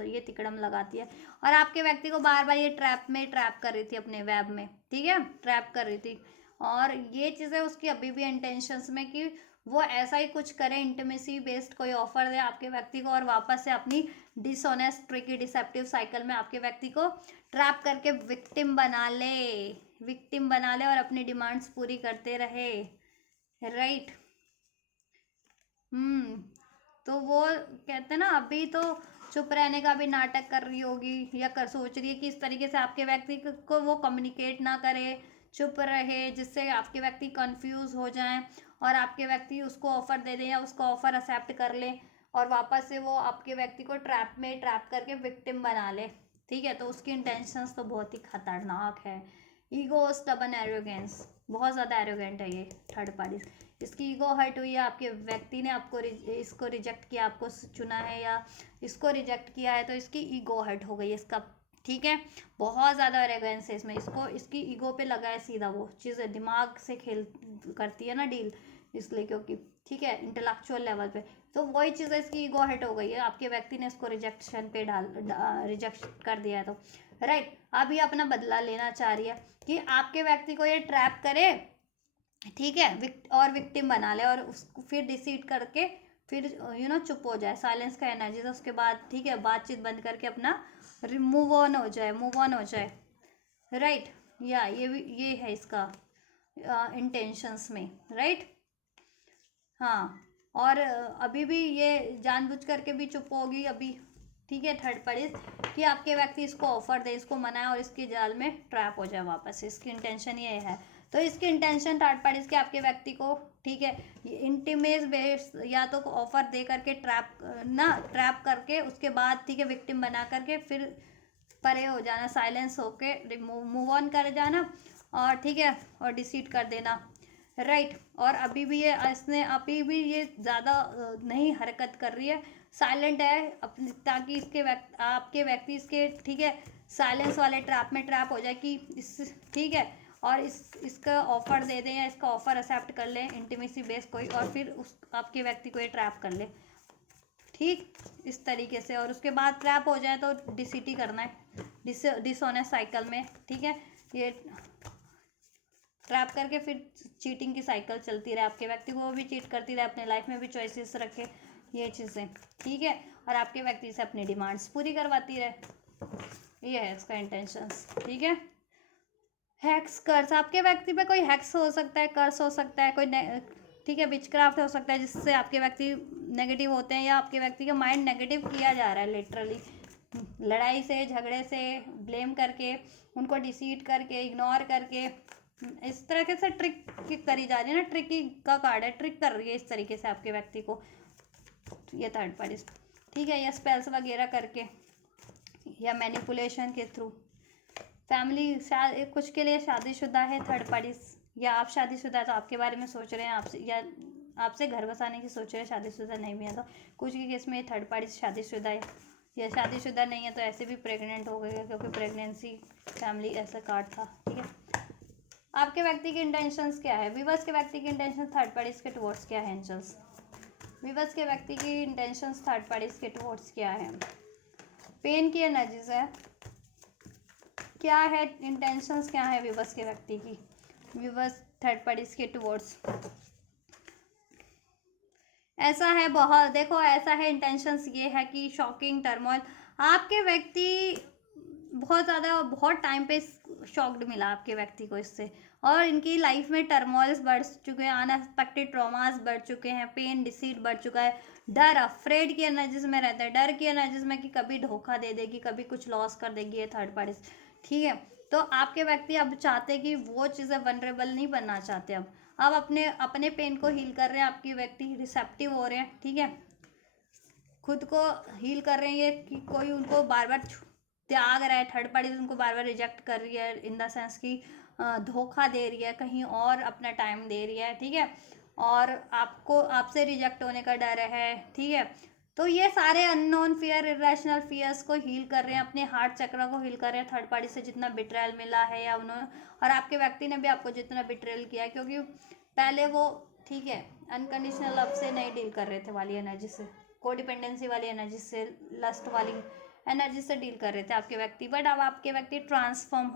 ये तिकड़म लगाती है, और आपके व्यक्ति को बार बार ये ट्रैप कर रही थी अपने वेब में, ठीक है, ट्रैप कर रही थी, और ये चीज़ें उसकी अभी भी इंटेंशंस में कि वो ऐसा ही कुछ करे, इंटीमेसी बेस्ड कोई ऑफर दे आपके व्यक्ति को और वापस से अपनी डिसऑनेस्ट ट्रिकी डिसेप्टिव साइकिल में आपके व्यक्ति को ट्रैप करके विक्टिम बना ले और अपनी डिमांड्स पूरी करते रहे, राइट। तो वो कहते हैं ना, अभी तो चुप रहने का भी नाटक कर रही होगी या सोच रही है कि इस तरीके से आपके व्यक्ति को वो कम्युनिकेट ना करे, चुप रहे, जिससे आपके व्यक्ति कंफ्यूज हो जाएं और आपके व्यक्ति उसको ऑफर दे दें या उसका ऑफर एक्सेप्ट कर ले और वापस से वो आपके व्यक्ति को ट्रैप करके विक्टिम बना ले, ठीक है। तो उसकी इंटेंशंस तो बहुत ही खतरनाक है। ईगो, स्टबन, एरोगेंस, बहुत ज़्यादा एरोगेंट है ये थर्ड पार्टी। इसकी ईगो हर्ट हुई है, आपके व्यक्ति ने आपको इसको रिजेक्ट किया, आपको चुना है या इसको रिजेक्ट किया है, तो इसकी ईगो हर्ट हो गई है इसका, ठीक है। बहुत ज़्यादा एरोगेंस है इसमें, इसकी ईगो पे लगा है सीधा, वो चीज़ें दिमाग से खेल करती है ना डील, इसलिए क्योंकि ठीक है इंटेलेक्चुअल लेवल पे, तो वही चीज़ है, इसकी ईगो हर्ट हो गई है, आपके व्यक्ति ने इसको रिजेक्शन पे रिजेक्ट कर दिया है, तो राइट। अब ये अपना बदला लेना चाह रही है कि आपके व्यक्ति को ये ट्रैप करे, ठीक है, और विक्टिम बना ले और उसको फिर डिसीड करके फिर चुप हो जाए, साइलेंस का एनर्जी, तो उसके बाद ठीक है बातचीत बंद करके अपना मूव ऑन हो जाए, राइट। या ये है इसका इंटेंशंस में, राइट। हाँ, और अभी भी ये जानबूझ करके भी चुप होगी अभी, ठीक है, थर्ड पार्टी, कि आपके व्यक्ति इसको ऑफर दे, इसको मनाए और इसके जाल में ट्रैप हो जाए वापस, इसकी इंटेंशन ये है। तो इसकी इंटेंशन थर्ड पार्टी के आपके व्यक्ति को, ठीक है, इंटीमेट बेस या तो ऑफर दे करके ट्रैप करके उसके बाद ठीक है विक्टिम बना करके फिर परे हो जाना, साइलेंस होके मूव ऑन कर जाना और ठीक है और डिसीड कर देना, राइट। और अभी भी ये ज़्यादा नहीं हरकत कर रही है, साइलेंट है अपनी, ताकि आपके व्यक्ति इसके ठीक है साइलेंस वाले ट्रैप हो जाए कि इस ठीक है और इसका ऑफर दे दें या इसका ऑफर एक्सेप्ट कर लें इंटीमेसी बेस कोई, और फिर उस आपके व्यक्ति को ये ट्रैप कर ले, ठीक, इस तरीके से। और उसके बाद ट्रैप हो जाए तो डिसीटी करना है, डिसऑनेस्ट साइकिल में, ठीक है, ये ट्रैप करके फिर चीटिंग की साइकिल चलती रहे, आपके व्यक्ति को भी चीट करती रहे, अपने लाइफ में भी चॉइसेस रखे, ये चीज़ें, ठीक है, और आपके व्यक्ति से अपनी डिमांड्स पूरी करवाती रहे, ये है इसका इंटेंशंस, ठीक है। हैक्स, कर्स, आपके व्यक्ति पे कोई हैक्स हो सकता है, कर्स हो सकता है, कोई ठीक है विचक्राफ्ट हो सकता है जिससे आपके व्यक्ति नेगेटिव होते हैं या आपके व्यक्ति का माइंड नेगेटिव किया जा रहा है, लिटरली लड़ाई से, झगड़े से, ब्लेम करके, उनको डिसीट करके, इग्नोर करके, इस तरह से ट्रिक करी जा रही है ना, ट्रिकी का कार्ड है, ट्रिक कर रही है इस तरीके से आपके व्यक्ति को ये थर्ड पार्टी, ठीक है, या स्पेल्स वगैरह करके या मैनिपुलेशन के थ्रू। फैमिली, कुछ के लिए शादीशुदा है थर्ड पार्टी, या आप शादीशुदा है तो आपके बारे में सोच रहे हैं, आपसे घर बसाने की सोच रहे हैं, शादीशुदा नहीं भी है तो कुछ के केस में थर्ड पार्टी शादीशुदा है, या शादीशुदा नहीं है तो ऐसे भी प्रेग्नेंट हो गई है क्योंकि प्रेगनेंसी फैमिली ऐसा कार्ड था, ठीक है। आपके व्यक्ति की इंटेंशंस क्या है, व्यूअर्स के व्यक्ति की इंटेंशन थर्ड पार्टीज के टुवर्ड्स क्या है, एंजल्स, व्यूअर्स के व्यक्ति की इंटेंशंस थर्ड पार्टीज के टुवर्ड्स क्या है, पेन की एनर्जीज है, क्या है इंटेंशंस, क्या है व्यूअर्स के व्यक्ति की, व्यूअर्स थर्ड पार्टीज के टुवर्ड्स, ऐसा है बहुत, देखो ऐसा है इंटेंशंस ये है कि शॉकिंग टर्मोइल, आपके व्यक्ति बहुत टाइम पे शॉक्ड मिला आपके व्यक्ति को इससे, और इनकी लाइफ में टर्मोइल्स बढ़ चुके हैं, अनएक्सपेक्टेड ट्रॉमास बढ़ चुके हैं, पेन डिसीट बढ़ चुका है, डर अफ्रेड की एनर्जीज में रहता है, डर की एनर्जीज में कि कभी धोखा दे देगी, कभी कुछ लॉस कर देगी ये थर्ड पार्टी, ठीक है। तो आपके व्यक्ति अब चाहते कि वो चीज़ें वनरेबल नहीं बनना चाहते, अब अपने पेन को हील कर रहे हैं, आपके व्यक्ति रिसेप्टिव हो रहे हैं, ठीक है, खुद को हील कर रहे हैं, ये कि कोई उनको बार बार त्याग रहा है, थर्ड पार्टी उनको बार बार रिजेक्ट कर रही है, इन द सेंस कि धोखा दे रही है, कहीं और अपना टाइम दे रही है, ठीक है, और आपसे रिजेक्ट होने का डर है, ठीक है। तो ये सारे अननोन फियर, इरेशनल फियर्स को हील कर रहे हैं, अपने हार्ट चक्र को हील कर रहे हैं, थर्ड पार्टी से जितना बिट्रेयल मिला है या उन्होंने, और आपके व्यक्ति ने भी आपको जितना बिट्रेयल किया है, क्योंकि पहले वो ठीक है अनकंडीशनल लव से नहीं डील कर रहे थे वाली एनर्जी से, कोडिपेंडेंसी वाली एनर्जी से, लस्ट वाली एनर्जी से डील कर रहे थे आपके व्यक्ति, बट अब आपके व्यक्ति ट्रांसफॉर्म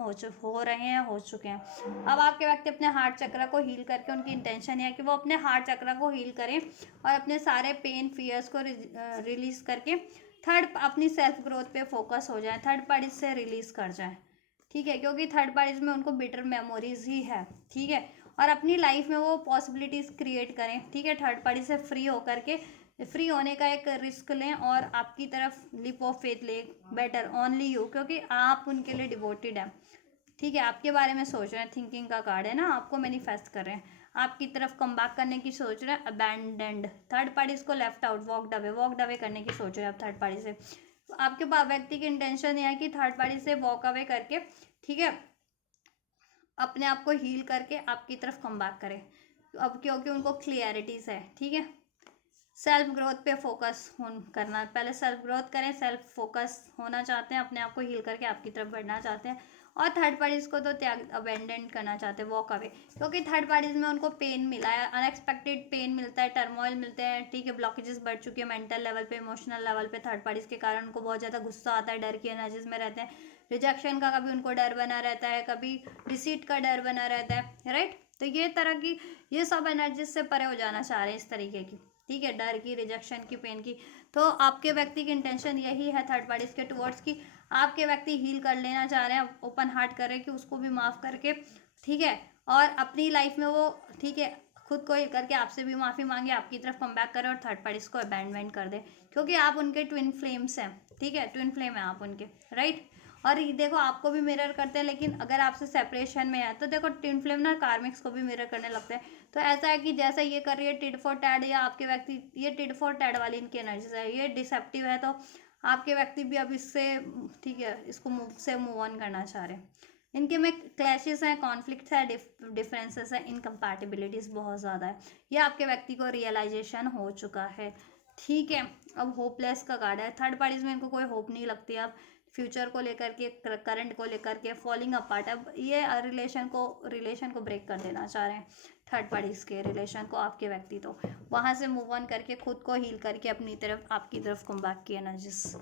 हो रहे हैं, हो चुके हैं। अब आपके व्यक्ति अपने हार्ट चक्र को हील करके, उनकी इंटेंशन है कि वो अपने हार्ट चक्र को हील करें और अपने सारे पेन फियर्स को रिलीज करके अपनी सेल्फ ग्रोथ पे फोकस हो जाए, थर्ड पार्टी से रिलीज कर जाए, ठीक है, क्योंकि थर्ड पार्टीज में उनको बिटर मेमोरीज ही है, ठीक है, और अपनी लाइफ में वो पॉसिबिलिटीज क्रिएट करें, ठीक है, थर्ड पार्टी से फ्री होकर के, फ्री होने का एक रिस्क लें और आपकी तरफ लिप ऑफ फेथ ले, बेटर ओनली यू, क्योंकि आप उनके लिए डिवोटेड हैं, ठीक है, आपके बारे में सोच रहे हैं, थिंकिंग का कार्ड है ना, आपको मैनिफेस्ट कर रहे हैं, आपकी तरफ कम बैक करने की सोच रहे हैं, अबैंडेंड, थर्ड पार्टी को लेफ्ट आउट, वॉकड अवे करने की सोच रहे हैं आप थर्ड पार्टी से। तो आपके व्यक्ति की इंटेंशन यह है कि थर्ड पार्टी से वॉक अवे करके, ठीक है, अपने आप को हील करके आपकी तरफ कम बैक करें, अब क्योंकि उनको क्लियरिटीज है, ठीक है, सेल्फ ग्रोथ पे फोकस करना, पहले सेल्फ ग्रोथ करें, सेल्फ फोकस होना चाहते हैं, अपने आप को हील करके आपकी तरफ बढ़ना चाहते हैं, और थर्ड पार्टीज को तो त्याग, अबेंडेंट करना चाहते हैं, वॉक अवे, क्योंकि थर्ड पार्टीज में उनको पेन मिला है, अनएक्सपेक्टेड पेन मिलता है, टर्मोइल मिलते हैं, ठीक है, ब्लॉकेजेस बढ़ चुके हैं मेंटल लेवल पे, इमोशनल लेवल पे, थर्ड पार्टीज के कारण उनको बहुत ज़्यादा गुस्सा आता है, डर की एनर्जीज में रहते हैं, रिजेक्शन का कभी उनको डर बना रहता है, कभी डिसीट का डर बना रहता है, राइट, तो ये तरह की, ये सब एनर्जीज से परे हो जाना चाह रहे हैं इस तरीके की, ठीक है, डर की, रिजेक्शन की, पेन की। तो आपके व्यक्ति की इंटेंशन यही है थर्ड पार्टीज के टुवर्ड्स की, आपके व्यक्ति हील कर लेना चाह रहे हैं, ओपन हार्ट करें कि उसको भी माफ़ करके, ठीक है, और अपनी लाइफ में वो, ठीक है, खुद को हील करके आपसे भी माफ़ी मांगे, आपकी तरफ कम बैक करें और थर्ड पार्टीज को अबैंडमेंट कर दे, क्योंकि आप उनके ट्विन फ्लेम्स हैं, ठीक है, ट्विन फ्लेम है आप उनके, राइट, और ये देखो आपको भी मिरर करते हैं, लेकिन अगर आपसे सेपरेशन में है तो देखो ट्विन फ्लेम ना कार्मिक्स को भी मिरर करने लगते हैं, तो ऐसा है कि जैसा ये कर रही है टिड फॉर टैड, या आपके व्यक्ति, ये टिड फॉर टैड वाली इनकी एनर्जीज है, ये डिसेप्टिव है, तो आपके व्यक्ति भी अब इससे, ठीक है, इसको मूव ऑन करना चाह रहे हैं, इनके में क्लैशेस हैं, कॉन्फ्लिक्ट्स है, डिफरेंसेस है, इनकम्पैटिबिलिटीज बहुत ज़्यादा है, ये आपके व्यक्ति को रियलाइजेशन हो चुका है, ठीक है, अब होपलेस का कार्ड है, थर्ड पार्टीज में इनको कोई होप नहीं लगती अब फ्यूचर को लेकर के, करंट को लेकर के, फॉलिंग अपार्ट, अब ये रिलेशन को ब्रेक कर देना चाह रहे हैं थर्ड पार्टीज के रिलेशन को, आपके व्यक्ति तो वहाँ से मूव ऑन करके खुद को हील करके अपनी तरफ, आपकी तरफ कम बैक की एनर्जीज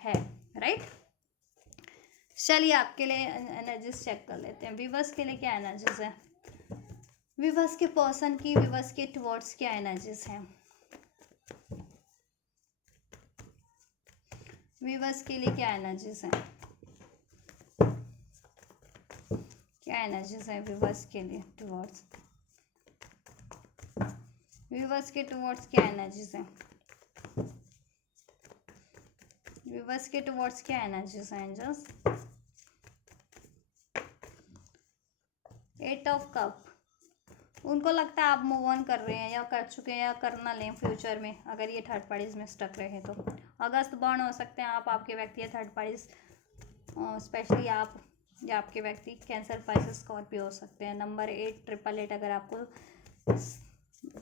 है, राइट। चलिए आपके लिए एनर्जीज चेक कर लेते हैं, विवर्स के लिए क्या एनर्जीज है, विवर्स के पर्सन की, विवर्स के टुवर्ड्स क्या एनर्जीज हैं, विवर्स के लिए क्या एनर्जीज हैं, क्या एनर्जीज है विवर्स के लिए टुवर्ड्स, विवर्स के टुवर्ड्स क्या एनर्जीज हैं, विवर्स के टुवर्ड्स क्या एनर्जीज हैं एंजल्स, 8 ऑफ कप, उनको लगता है आप मूव ऑन कर रहे हैं या कर चुके हैं या करना लें फ्यूचर में, अगर ये थर्ड पार्टीज में स्टक रहे तो अगस्त बॉर्न हो सकते हैं आप, आपके व्यक्ति या थर्ड पार्टीज, स्पेशली आप या आपके व्यक्ति कैंसर, पाइसेस, स्कॉर्पियो हो सकते हैं, नंबर 888 अगर आपको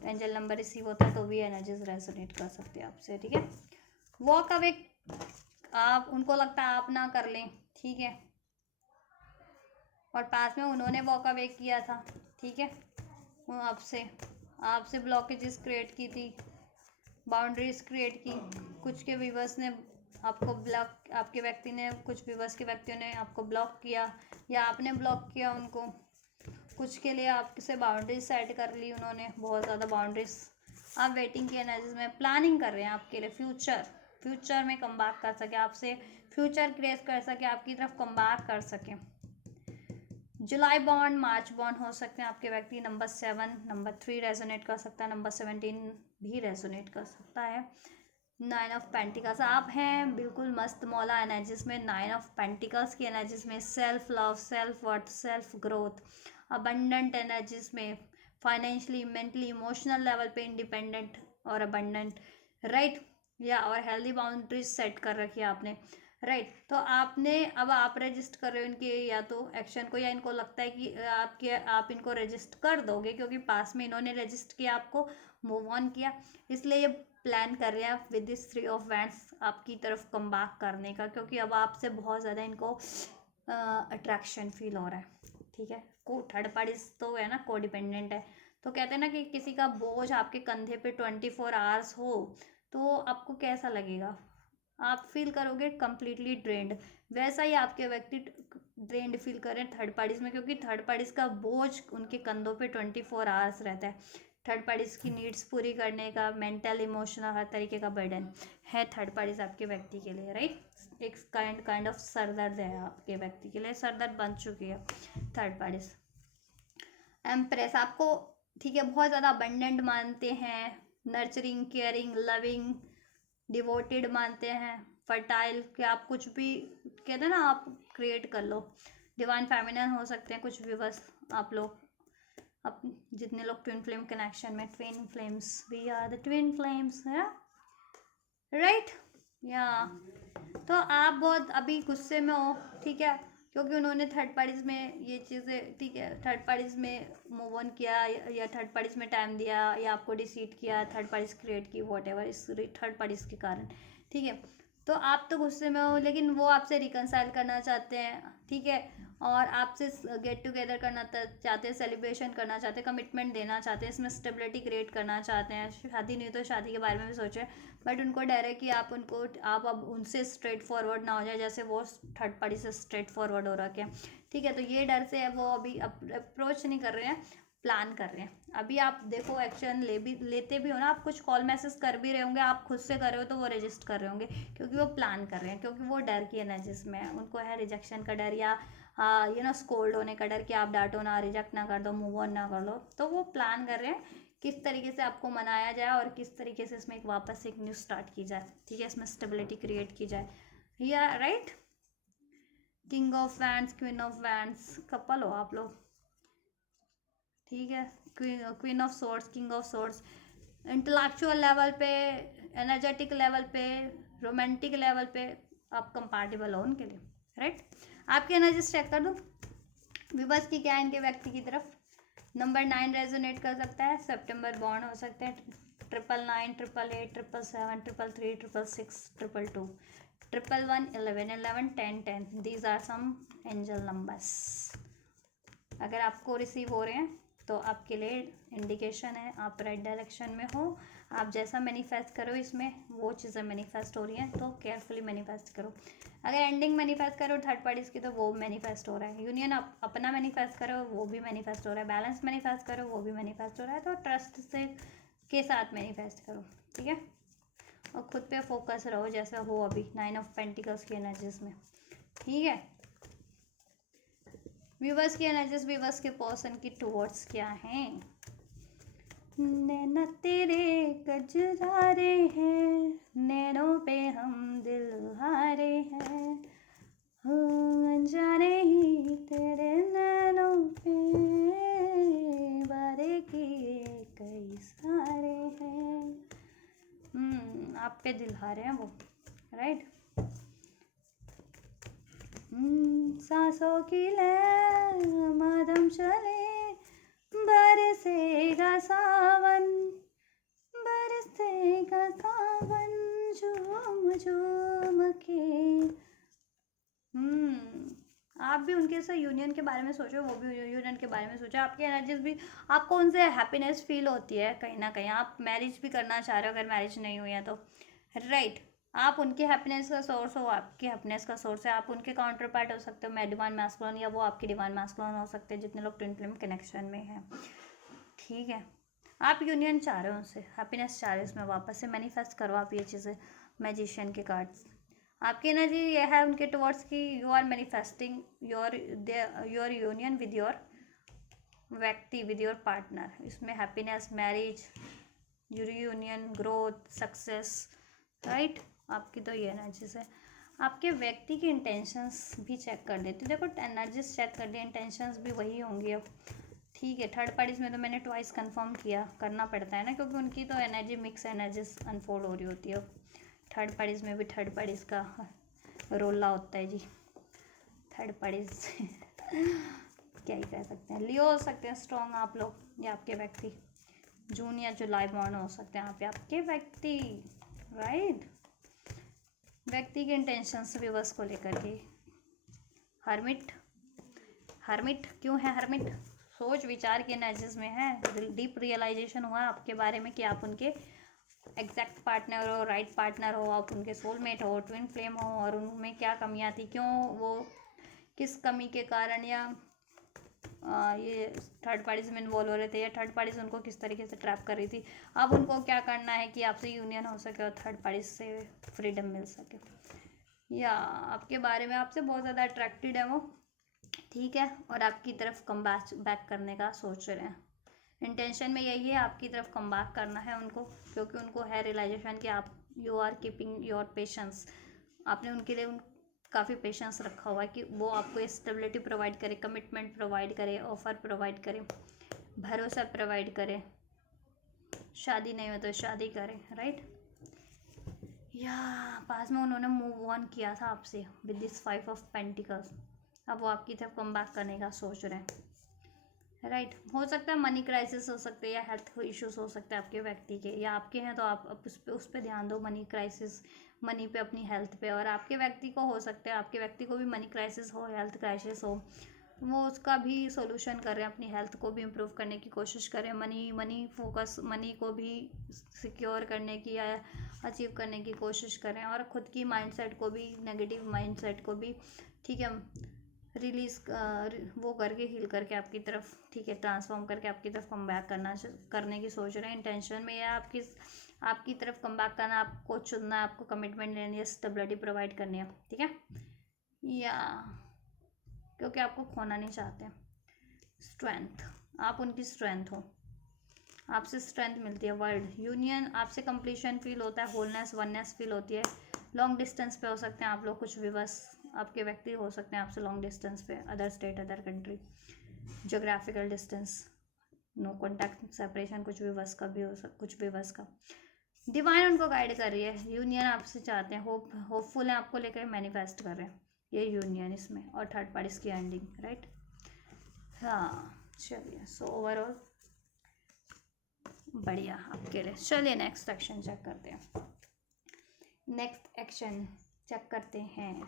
एंजल नंबर रिसीव होता है तो भी एनर्जीज रेजोनेट कर सकते हैं आपसे, ठीक है, वॉक अवे, आप उनको लगता है आप ना कर लें, ठीक है, और पास में उन्होंने वॉक अवे किया था, ठीक है, आपसे ब्लॉकेजेस क्रिएट की थी, बाउंड्रीज क्रिएट की, कुछ के व्यूवर्स ने आपको ब्लॉक, आपके व्यक्ति ने, कुछ व्यूवर्स के व्यक्तियों ने आपको ब्लॉक किया या आपने ब्लॉक किया उनको, कुछ के लिए आपसे बाउंड्रीज सेट कर ली उन्होंने, बहुत ज़्यादा बाउंड्रीज, आप वेटिंग की एनर्जीज में प्लानिंग कर रहे हैं आपके लिए, फ्यूचर में कम बैक कर सके, आपसे फ्यूचर क्रिएट कर सके, आपकी तरफ कम बैक कर सके, जुलाई बॉन्ड, मार्च बॉन्ड हो सकते हैं आपके व्यक्ति, नंबर 7, नंबर 3 रेजोनेट कर सकता है, नंबर 17 भी रेजोनेट कर सकता है, 9 ऑफ पेंटिकल्स, आप हैं बिल्कुल मस्त मौला एनर्जीज में, 9 ऑफ पेंटिकल्स की एनर्जीज में, self love, self worth, self growth, abundant energies में, फाइनेंशियली, मेंटली, इमोशनल लेवल पे इंडिपेंडेंट और अबंडेंट, राइट, या और हेल्दी बाउंड्रीज सेट कर रखी है आपने, राइट, तो आपने, अब आप रजिस्ट कर रहे हो इनके या तो एक्शन को, या इनको लगता है कि आप इनको रजिस्ट कर दोगे, क्योंकि पास में इन्होंने रजिस्ट किया, आपको मूव ऑन किया, इसलिए ये प्लान कर रहे हैं आप विद दिस 3 ऑफ वैंड्स आपकी तरफ कम बैक करने का, क्योंकि अब आपसे बहुत ज़्यादा इनको अट्रैक्शन फील हो रहा है, ठीक है, को थर्ड पार्टीज तो है ना, को डिपेंडेंट है, तो कहते हैं ना कि किसी का बोझ आपके कंधे पे 24 आवर्स हो तो आपको कैसा लगेगा, आप फील करोगे कम्प्लीटली ड्रेन्ड। वैसा ही आपके व्यक्ति ड्रेन्ड फील करें थर्ड पार्टीज में, क्योंकि थर्ड पार्टीज का बोझ उनके कंधों पे 24 आवर्स रहता है। थर्ड पार्टीज की नीड्स पूरी करने का मेंटल इमोशनल हर तरीके का बर्डन है थर्ड पार्टीज आपके व्यक्ति के लिए, राइट। एक काइंड ऑफ सरदर्द है आपके व्यक्ति के लिए, सरदर्द बन चुकी है थर्ड पार्टीज। एम्प्रेस आपको, ठीक है, बहुत ज़्यादा अबंडेंट मानते हैं, नर्चरिंग, केयरिंग, लविंग, डिवोटेड मानते हैं, फर्टाइल, कि आप कुछ भी कहते हैं ना आप क्रिएट कर लो। डिवाइन फेमिनिन हो सकते हैं कुछ भी, बस आप लोग अब जितने लोग ट्विन फ्लेम कनेक्शन में, twin flames, we are the twin flames, है राइट या। तो आप बहुत अभी गुस्से में हो, ठीक है, क्योंकि उन्होंने थर्ड पार्टीज में ये चीज़ें, ठीक है, थर्ड पार्टीज में मूव ऑन किया या थर्ड पार्टीज में टाइम दिया या आपको डिसीट किया, थर्ड पार्टीज क्रिएट की, वॉट एवर, इस थर्ड पार्टीज के कारण, ठीक है। तो आप तो गुस्से में हो, लेकिन वो आपसे रिकनसाइल करना चाहते हैं, ठीक है, और आपसे गेट टुगेदर करना चाहते हैं, सेलिब्रेशन करना चाहते हैं, कमिटमेंट देना चाहते हैं, इसमें स्टेबिलिटी क्रिएट करना चाहते हैं। शादी नहीं तो शादी के बारे में भी सोचें, बट उनको डर है कि आप अब उनसे स्ट्रेट फॉरवर्ड ना हो जाए, जैसे वो थर्ड पार्टी से स्ट्रेट फॉरवर्ड हो रखे हैं, ठीक है। तो ये डर से वो अभी अप्रोच नहीं कर रहे हैं, प्लान कर रहे हैं। अभी आप देखो एक्शन लेते भी हो ना, आप कुछ कॉल मैसेज कर भी रहे होंगे, आप खुद से कर रहे हो तो वो रजिस्ट कर रहे होंगे, क्योंकि वो प्लान कर रहे हैं, क्योंकि वो डर की एनर्जीज में है, उनको है रिजेक्शन का डर या स्कोल्ड होने का डर कि आप डांटो ना, रिजेक्ट ना कर दो, मूव ऑन ना कर लो। तो वो प्लान कर रहे हैं किस तरीके से आपको मनाया जाए और किस तरीके से इसमें एक वापस एक न्यू स्टार्ट की जाए, ठीक है, इसमें स्टेबिलिटी क्रिएट की जाए, या right. King of wands, queen of wands couple हो आप लोग, ठीक है। Queen of swords, king of swords, intellectual level पे, एनर्जेटिक लेवल पे, रोमांटिक लेवल पे आप कंपैटिबल हो उनके लिए, राइट। आपकी एनर्जीज चेक कर दो विवश की क्या है इनके व्यक्ति की तरफ। नंबर 9 रेजोनेट कर सकता है, सितंबर बॉर्न हो सकते हैं, 999, 888, 777, 333, 666, 222, 111, 11, 11, 10, 10, these are some angel numbers. अगर आपको रिसीव हो रहे हैं तो आपके लिए इंडिकेशन है, आप राइट डायरेक्शन में हो। आप जैसा मैनिफेस्ट करो इसमें वो चीज़ें मैनिफेस्ट हो रही हैं, तो केयरफुली मैनिफेस्ट करो। अगर एंडिंग मैनिफेस्ट करो थर्ड पार्टीज की तो वो मैनिफेस्ट हो रहा है। यूनियन अपना मैनिफेस्ट करो वो भी मैनिफेस्ट हो रहा है। बैलेंस मैनिफेस्ट करो वो भी मैनिफेस्ट हो रहा है। तो ट्रस्ट से के साथ मैनिफेस्ट करो, ठीक है, और खुद पे फोकस रहो जैसा हो अभी 9 ऑफ पेंटिकल्स की एनर्जीज में, ठीक है। व्यूवर्स की एनर्जीज, व्यूवर्स के पर्सन की टुवर्ड्स क्या हैं। नैना तेरे कजरारे हैं, नैनों पे हम दिल हारे हैं, हो अनजाने ही तेरे नैनों पे बारे किए कई सारे हैं। आप पे दिल हारे हैं वो, राइट। सांसों की लय मादम चले, बरसेगा सावन, बरसेगा सावन झूम झूम के। आप भी उनके साथ यूनियन के बारे में सोचो, वो भी यूनियन के बारे में सोचो। आपकी एनर्जीज भी, आपको उनसे हैप्पीनेस फील होती है कहीं ना कहीं। आप मैरिज भी करना चाह रहे हो अगर मैरिज नहीं हुई है तो, राइट। आप उनके हैप्पीनेस का सोर्स हो, आपकी हैप्पीनेस का सोर्स है। आप उनके काउंटर पार्ट हो सकते हो, मैं डिवाइन मैस्कुलिन या वो आपकी डिवाइन मैस्कुलिन हो सकते हैं, जितने लोग ट्विन फ्लेम कनेक्शन में हैं, ठीक है। आप यूनियन चाह रहे हो उनसे, हैप्पीनेस चाह रहे हो, इसमें वापस से मैनिफेस्ट करो आप ये चीज़ें। मैजिशियन के कार्ड्स, आपकी एनर्जी ये है उनके टुवर्ड्स की, you are manifesting your union with your व्यक्ति, विद योर पार्टनर। इसमें happiness, marriage, union, growth, success, right. आपकी तो ये एनर्जीज है। आपके व्यक्ति की इंटेंशंस भी चेक कर देती हूँ। देखो एनर्जीज चेक कर दी, इंटेंशंस भी वही होंगी अब, ठीक है। थर्ड पार्टीज में तो मैंने ट्वाइस कंफर्म किया, करना पड़ता है ना, क्योंकि उनकी तो एनर्जी मिक्स एनर्जीज अनफोल्ड हो रही होती है। थर्ड पार्टीज में भी थर्ड पार्टीज का रोला होता है जी, थर्ड पार्टीज क्या ही कह सकते हैं। लियो हो सकते हैं स्ट्रॉन्ग आप लोग, या आपके व्यक्ति जून या जुलाई बॉर्न हो सकते हैं आप, आपके व्यक्ति, राइट। व्यक्ति के इंटेंशंस विवश को लेकर के। हर्मिट, हर्मिट क्यों है हर्मिट? सोच विचार के एनर्जीज में है, डीप रियलाइजेशन हुआ आपके बारे में कि आप उनके एग्जैक्ट पार्टनर हो, राइट पार्टनर हो, आप उनके सोलमेट हो, ट्विन फ्लेम हो, और उनमें क्या कमियां थी, क्यों वो किस कमी के कारण या ये थर्ड पार्टीज में इन्वॉल्व हो रहे थे, या थर्ड पार्टीज उनको किस तरीके से ट्रैप कर रही थी। अब उनको क्या करना है कि आपसे यूनियन हो सके और थर्ड पार्टीज से फ्रीडम मिल सके, या आपके बारे में आपसे बहुत ज़्यादा अट्रैक्टेड है वो, ठीक है, और आपकी तरफ कम बैक करने का सोच रहे हैं। इंटेंशन में यही है, आपकी तरफ कम बैक करना है उनको, क्योंकि उनको है रियलाइजेशन कि आप you are keeping your patience, आपने उनके लिए काफ़ी पेशेंस रखा हुआ है कि वो आपको स्टेबिलिटी प्रोवाइड करे, कमिटमेंट प्रोवाइड करे, ऑफर प्रोवाइड करे, भरोसा प्रोवाइड करे, शादी नहीं हो तो शादी करें, राइट। या पास में उन्होंने मूव ऑन किया था आपसे विद दिस 5 ऑफ पेंटिकल्स, अब वो आपकी तरफ कम बैक करने का सोच रहे हैं, राइट। हो सकता है मनी क्राइसिस हो सकते हैं, या हेल्थ इश्यूज हो सकते हैं आपके व्यक्ति के, या आपके हैं तो आप उस पर ध्यान दो, मनी क्राइसिस, मनी पे, अपनी हेल्थ पे। और आपके व्यक्ति को हो सकता है, आपके व्यक्ति को भी मनी क्राइसिस हो, हेल्थ क्राइसिस हो, वो उसका भी सोल्यूशन कर रहे हैं, अपनी हेल्थ को भी इम्प्रूव करने की कोशिश करें, मनी फोकस, मनी को भी सिक्योर करने की या अचीव करने की कोशिश करें, और ख़ुद की माइंडसेट को भी, नेगेटिव माइंडसेट को भी, ठीक है, रिलीज वो करके, हील करके आपकी तरफ, ठीक है, ट्रांसफॉर्म करके आपकी तरफ कम बैक करने की सोच रहे हैं। इंटेंशन में या आपकी तरफ कम बैक करना, आपको चुनना है, आपको कमिटमेंट लेनी है, स्टेबिलिटी प्रोवाइड करनी है, ठीक है, या क्योंकि आपको खोना नहीं चाहते। स्ट्रेंथ, आप उनकी स्ट्रेंथ हो, आपसे स्ट्रेंथ मिलती है। वर्ल्ड यूनियन, आपसे कंप्लीशन फील होता है, होलनेस, वननेस फील होती है। लॉन्ग डिस्टेंस पे हो सकते हैं आप लोग, कुछ भी, बस आपके व्यक्ति हो सकते हैं आपसे लॉन्ग डिस्टेंस पे, other state, other country, geographical distance, no contact, separation, कुछ भी बस का भी हो कुछ भी बस का। डिवाइन उनको गाइड कर रही है, यूनियन आपसे चाहते हैं, होपफुल है, आपको लेकर मैनिफेस्ट कर रहे हैं ये यूनियन इसमें, और थर्ड पार्टीज की एंडिंग, राइट। हाँ चलिए, सो ओवरऑल बढ़िया आपके लिए। चलिए नेक्स्ट एक्शन चेक करते हैं, नेक्स्ट एक्शन चेक करते हैं,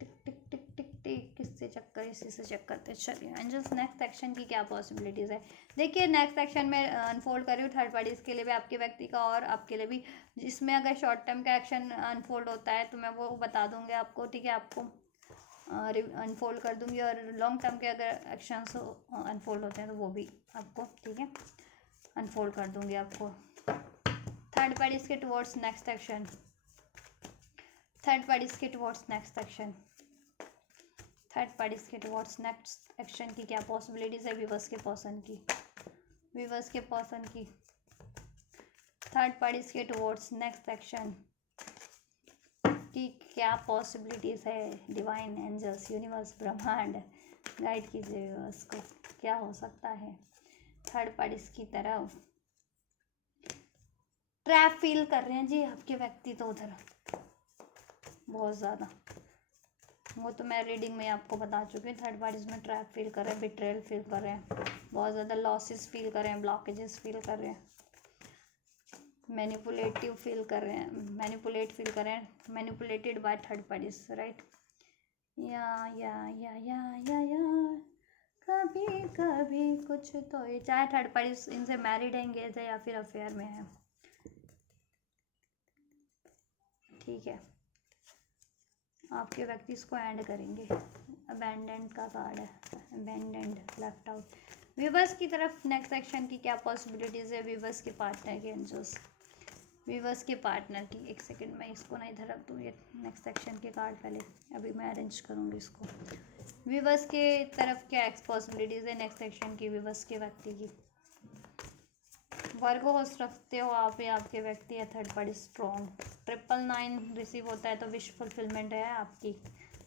टिक टिक टिक टिक टिक, किससे चेक करें, इसी से चेक करते हैं। चलिए एंजल्स, नेक्स्ट एक्शन की क्या पॉसिबिलिटीज़ है। देखिए नेक्स्ट एक्शन में अनफोल्ड कर रही हूँ थर्ड पार्टीज़ के लिए भी, आपके व्यक्ति का और आपके लिए भी, जिसमें अगर शॉर्ट टर्म का एक्शन अनफोल्ड होता है तो मैं वो बता दूँगी आपको, ठीक है, आपको अनफोल्ड कर दूँगी, और लॉन्ग टर्म के अगर एक्शंस अनफोल्ड होते हैं तो वो भी आपको, ठीक है, अनफोल्ड कर दूँगी आपको। थर्ड पार्टीज़ के towards next action, third parties के towards next action, third parties के टुवर्ड्स नेक्स्ट एक्शन की क्या पॉसिबिलिटीज़ है व्यूअर्स के पर्सन की, व्यूअर्स के पर्सन की, थर्ड पार्टीज़ के टुवर्ड्स नेक्स्ट एक्शन की क्या पॉसिबिलिटीज़ है। डिवाइन, एंजल्स, यूनिवर्स, ब्रह्मांड गाइड कीजिए व्यूअर्स को, क्या हो सकता है थर्ड पार्टीज़ की तरफ। ट्रैप फील कर रहे हैं जी आपके व्यक्ति तो उधर बहुत ज़्यादा, वो तो मैं रीडिंग में आपको बता चुकी हूँ। थर्ड पार्टीज में ट्रैप फील कर रहे हैं, बिट्रेयल फील कर रहे हैं, बहुत ज़्यादा लॉसेस फील कर रहे हैं, ब्लॉकेजेस फील कर रहे हैं, मैनिपुलेटिव फील कर रहे हैं, मैनिपुलेट फील कर रहे हैं, manipulated by third parties, right. या कभी कभी कुछ तो ये, चाहे थर्ड पार्टीज इनसे मैरिड है, एंगेज है, या फिर अफेयर में है, ठीक है, आपके व्यक्ति इसको एंड करेंगे। अबैंडेंड का कार्ड है, अबैंडेंड, लेफ्ट आउट। व्यूवर्स की तरफ नेक्स्ट एक्शन की क्या पॉसिबिलिटीज़ है, व्यूवर्स के पार्टनर के एंजल्स, व्यूवर्स के पार्टनर की। एक सेकंड में इसको ना इधर रख दूँ, ये नेक्स्ट एक्शन के कार्ड पहले, अभी मैं अरेंज करूँगी इसको। व्यूवर्स के तरफ क्या पॉसिबिलिटीज़ है नेक्स्ट एक्शन की, व्यूवर्स के व्यक्ति की। वर्गो होस्ट रखते हो आप या आपके व्यक्ति है थर्ड पार्टी स्ट्रॉन्ग। 999 रिसीव होता है तो विश फुलफिलमेंट है आपकी,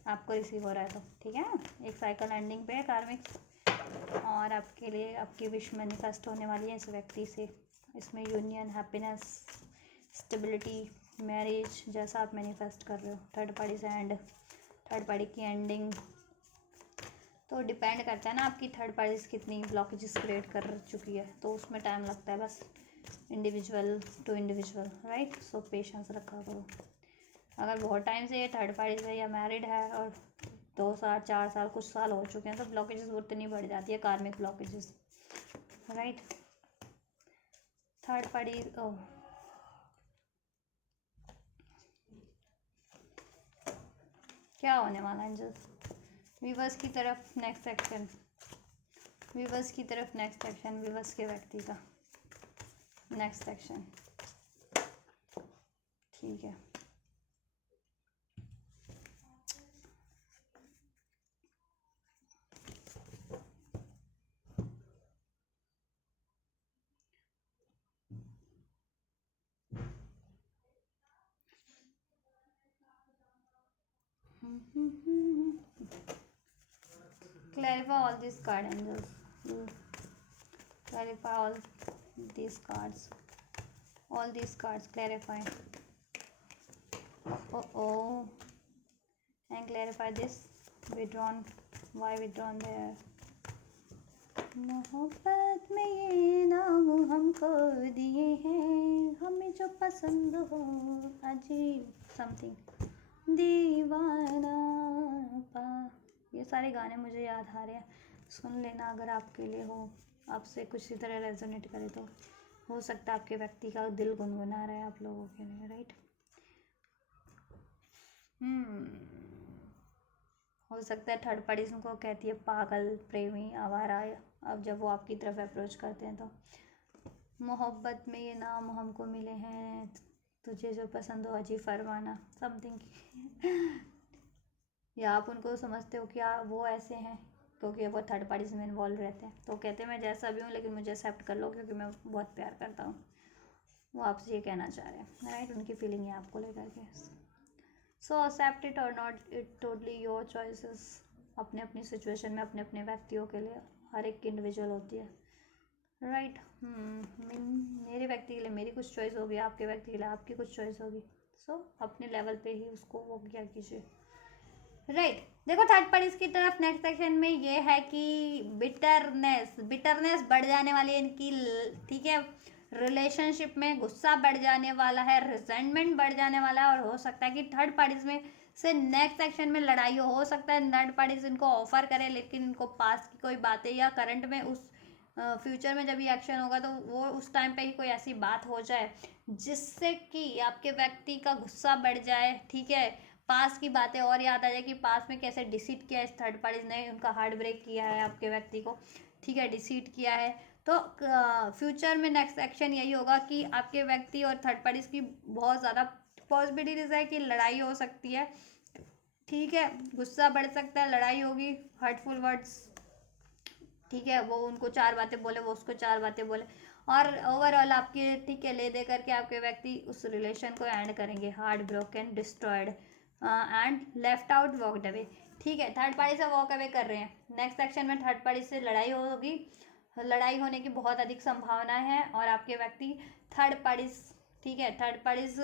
आपको रिसीव हो रहा है तो, ठीक है, एक साइकिल एंडिंग पे है कार्मिक, और आपके लिए आपकी विश मैनिफेस्ट होने वाली है इस व्यक्ति से। इसमें यूनियन, हैप्पीनेस, स्टेबिलिटी, मैरिज, जैसा आप मैनिफेस्ट कर रहे हो। थर्ड पार्टी से एंड, थर्ड पार्टी की एंडिंग तो डिपेंड करता है ना आपकी थर्ड पार्टीज कितनी ब्लॉकेजेस क्रिएट कर चुकी है, तो उसमें टाइम लगता है बस, individual to individual, right. So patience रखा करो। अगर बहुत टाइम से ये थर्ड पार्टीज है या मैरिड है और 2 साल 4 साल कुछ साल हो चुके हैं तो ब्लॉकेजेस उतनी बढ़ जाती है, कार्मिक ब्लॉकेजेस, राइट। थर्ड पार्टी क्या होने वाला एंजल्स? व्यूअर्स की तरफ नेक्स्ट एक्शन, व्यूअर्स की तरफ नेक्स्ट एक्शन, व्यूअर्स के व्यक्ति का नेक्स्ट एक्शन। ठीक है, clarify all these card angels. Clarify all these cards. All these cards clarify. Oh. And clarify this. Withdrawn. Why withdrawn there? मोहब्बत में ये नाम हमको दिए हैं, हमें जो पसंद हो, अजीब समथिंग दीवाना पा। ये सारे गाने मुझे याद आ रहे हैं, सुन लेना अगर आपके लिए हो, आपसे कुछ इसी तरह रेजोनेट करे तो हो सकता है आपके व्यक्ति का दिल गुनगुना रहा है आप लोगों के लिए, राइट। हो सकता है थर्ड पार्टी उनको कहती है पागल, प्रेमी, आवारा। अब जब वो आपकी तरफ अप्रोच करते हैं तो मोहब्बत में ये नाम हमको मिले हैं, तुझे जो पसंद हो अजी फरमाना समथिंग। या आप उनको समझते हो कि वो ऐसे हैं क्योंकि वो थर्ड पार्टीज में इन्वॉल्व रहते हैं, तो कहते हैं मैं जैसा भी हूँ लेकिन मुझे एक्सेप्ट कर लो क्योंकि मैं बहुत प्यार करता हूँ। वो आपसे ये कहना चाह रहे हैं, राइट। उनकी फीलिंग है आपको लेकर के। सो एक्सेप्ट इट और not, it totally your choices. अपने अपनी सिचुएशन में अपने अपने व्यक्तियों के लिए हर एक की इंडिविजुअल होती है, राइट। मेरे व्यक्ति के लिए मेरी कुछ चॉइस होगी, आपके व्यक्ति के लिए आपकी कुछ चॉइस होगी। सो अपने लेवल पे ही उसको वो क्या कीजिए, राइट। देखो थर्ड पार्टीज की तरफ नेक्स्ट सेक्शन में ये है कि बिटरनेस बढ़ जाने वाली है इनकी, ठीक है। रिलेशनशिप में गुस्सा बढ़ जाने वाला है, रिजेंटमेंट बढ़ जाने वाला है, और हो सकता है कि थर्ड पार्टीज में से नेक्स्ट सेक्शन में लड़ाई हो सकता है थर्ड पार्टीज इनको ऑफर करे, लेकिन इनको पास्ट की कोई बातें या करंट में उस फ्यूचर में जब ये एक्शन होगा तो वो उस टाइम पे ही कोई ऐसी बात हो जाए जिससे कि आपके व्यक्ति का गुस्सा बढ़ जाए, ठीक है। पास की बातें और याद आ जाए कि पास में कैसे डिसीट किया इस थर्ड पार्टीज ने, उनका हार्ट ब्रेक किया है आपके व्यक्ति को, ठीक है, डिसीट किया है। तो फ्यूचर में नेक्स्ट एक्शन यही होगा कि आपके व्यक्ति और थर्ड पार्टीज की बहुत ज़्यादा पॉसिबिलिटीज है कि लड़ाई हो सकती है, ठीक है। गुस्सा बढ़ सकता है, लड़ाई होगी, हर्टफुल वर्ड्स, ठीक है। वो उनको चार बातें बोले, वो उसको चार बातें बोले, और ओवरऑल आपके, ठीक है, ले दे करके आपके व्यक्ति उस रिलेशन को एंड करेंगे, heart broken, destroyed and left out, walked away, ठीक है। थर्ड पार्टी से वॉक अवे कर रहे हैं। नेक्स्ट सेक्शन में थर्ड पार्टी से लड़ाई होगी, लड़ाई होने की बहुत अधिक संभावना है, और आपके व्यक्ति थर्ड पार्टीज, ठीक है, थर्ड पार्टीज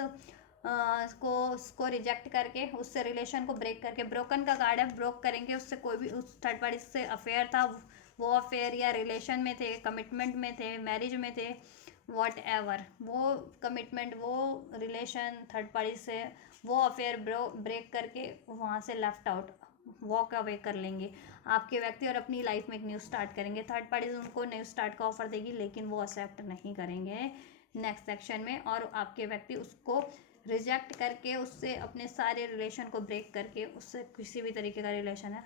उसको रिजेक्ट करके उससे रिलेशन को ब्रेक करके, ब्रोकन का कार्ड है, ब्रोक करेंगे उससे, कोई भी उस थर्ड पार्टी से अफेयर था वो अफेयर, या रिलेशन में थे, कमिटमेंट में थे, मैरिज में थे, वॉट एवर, वो कमिटमेंट, वो रिलेशन थर्ड पार्टी से, वो अफेयर ब्रेक करके वहाँ से लेफ्ट आउट, वॉक अवे कर लेंगे आपके व्यक्ति, और अपनी लाइफ में एक न्यू स्टार्ट करेंगे। थर्ड पार्टी उनको न्यू स्टार्ट का ऑफर देगी लेकिन वो एक्सेप्ट नहीं करेंगे नेक्स्ट सेक्शन में, और आपके व्यक्ति उसको रिजेक्ट करके उससे अपने सारे रिलेशन को ब्रेक करके उससे किसी भी तरीके का रिलेशन है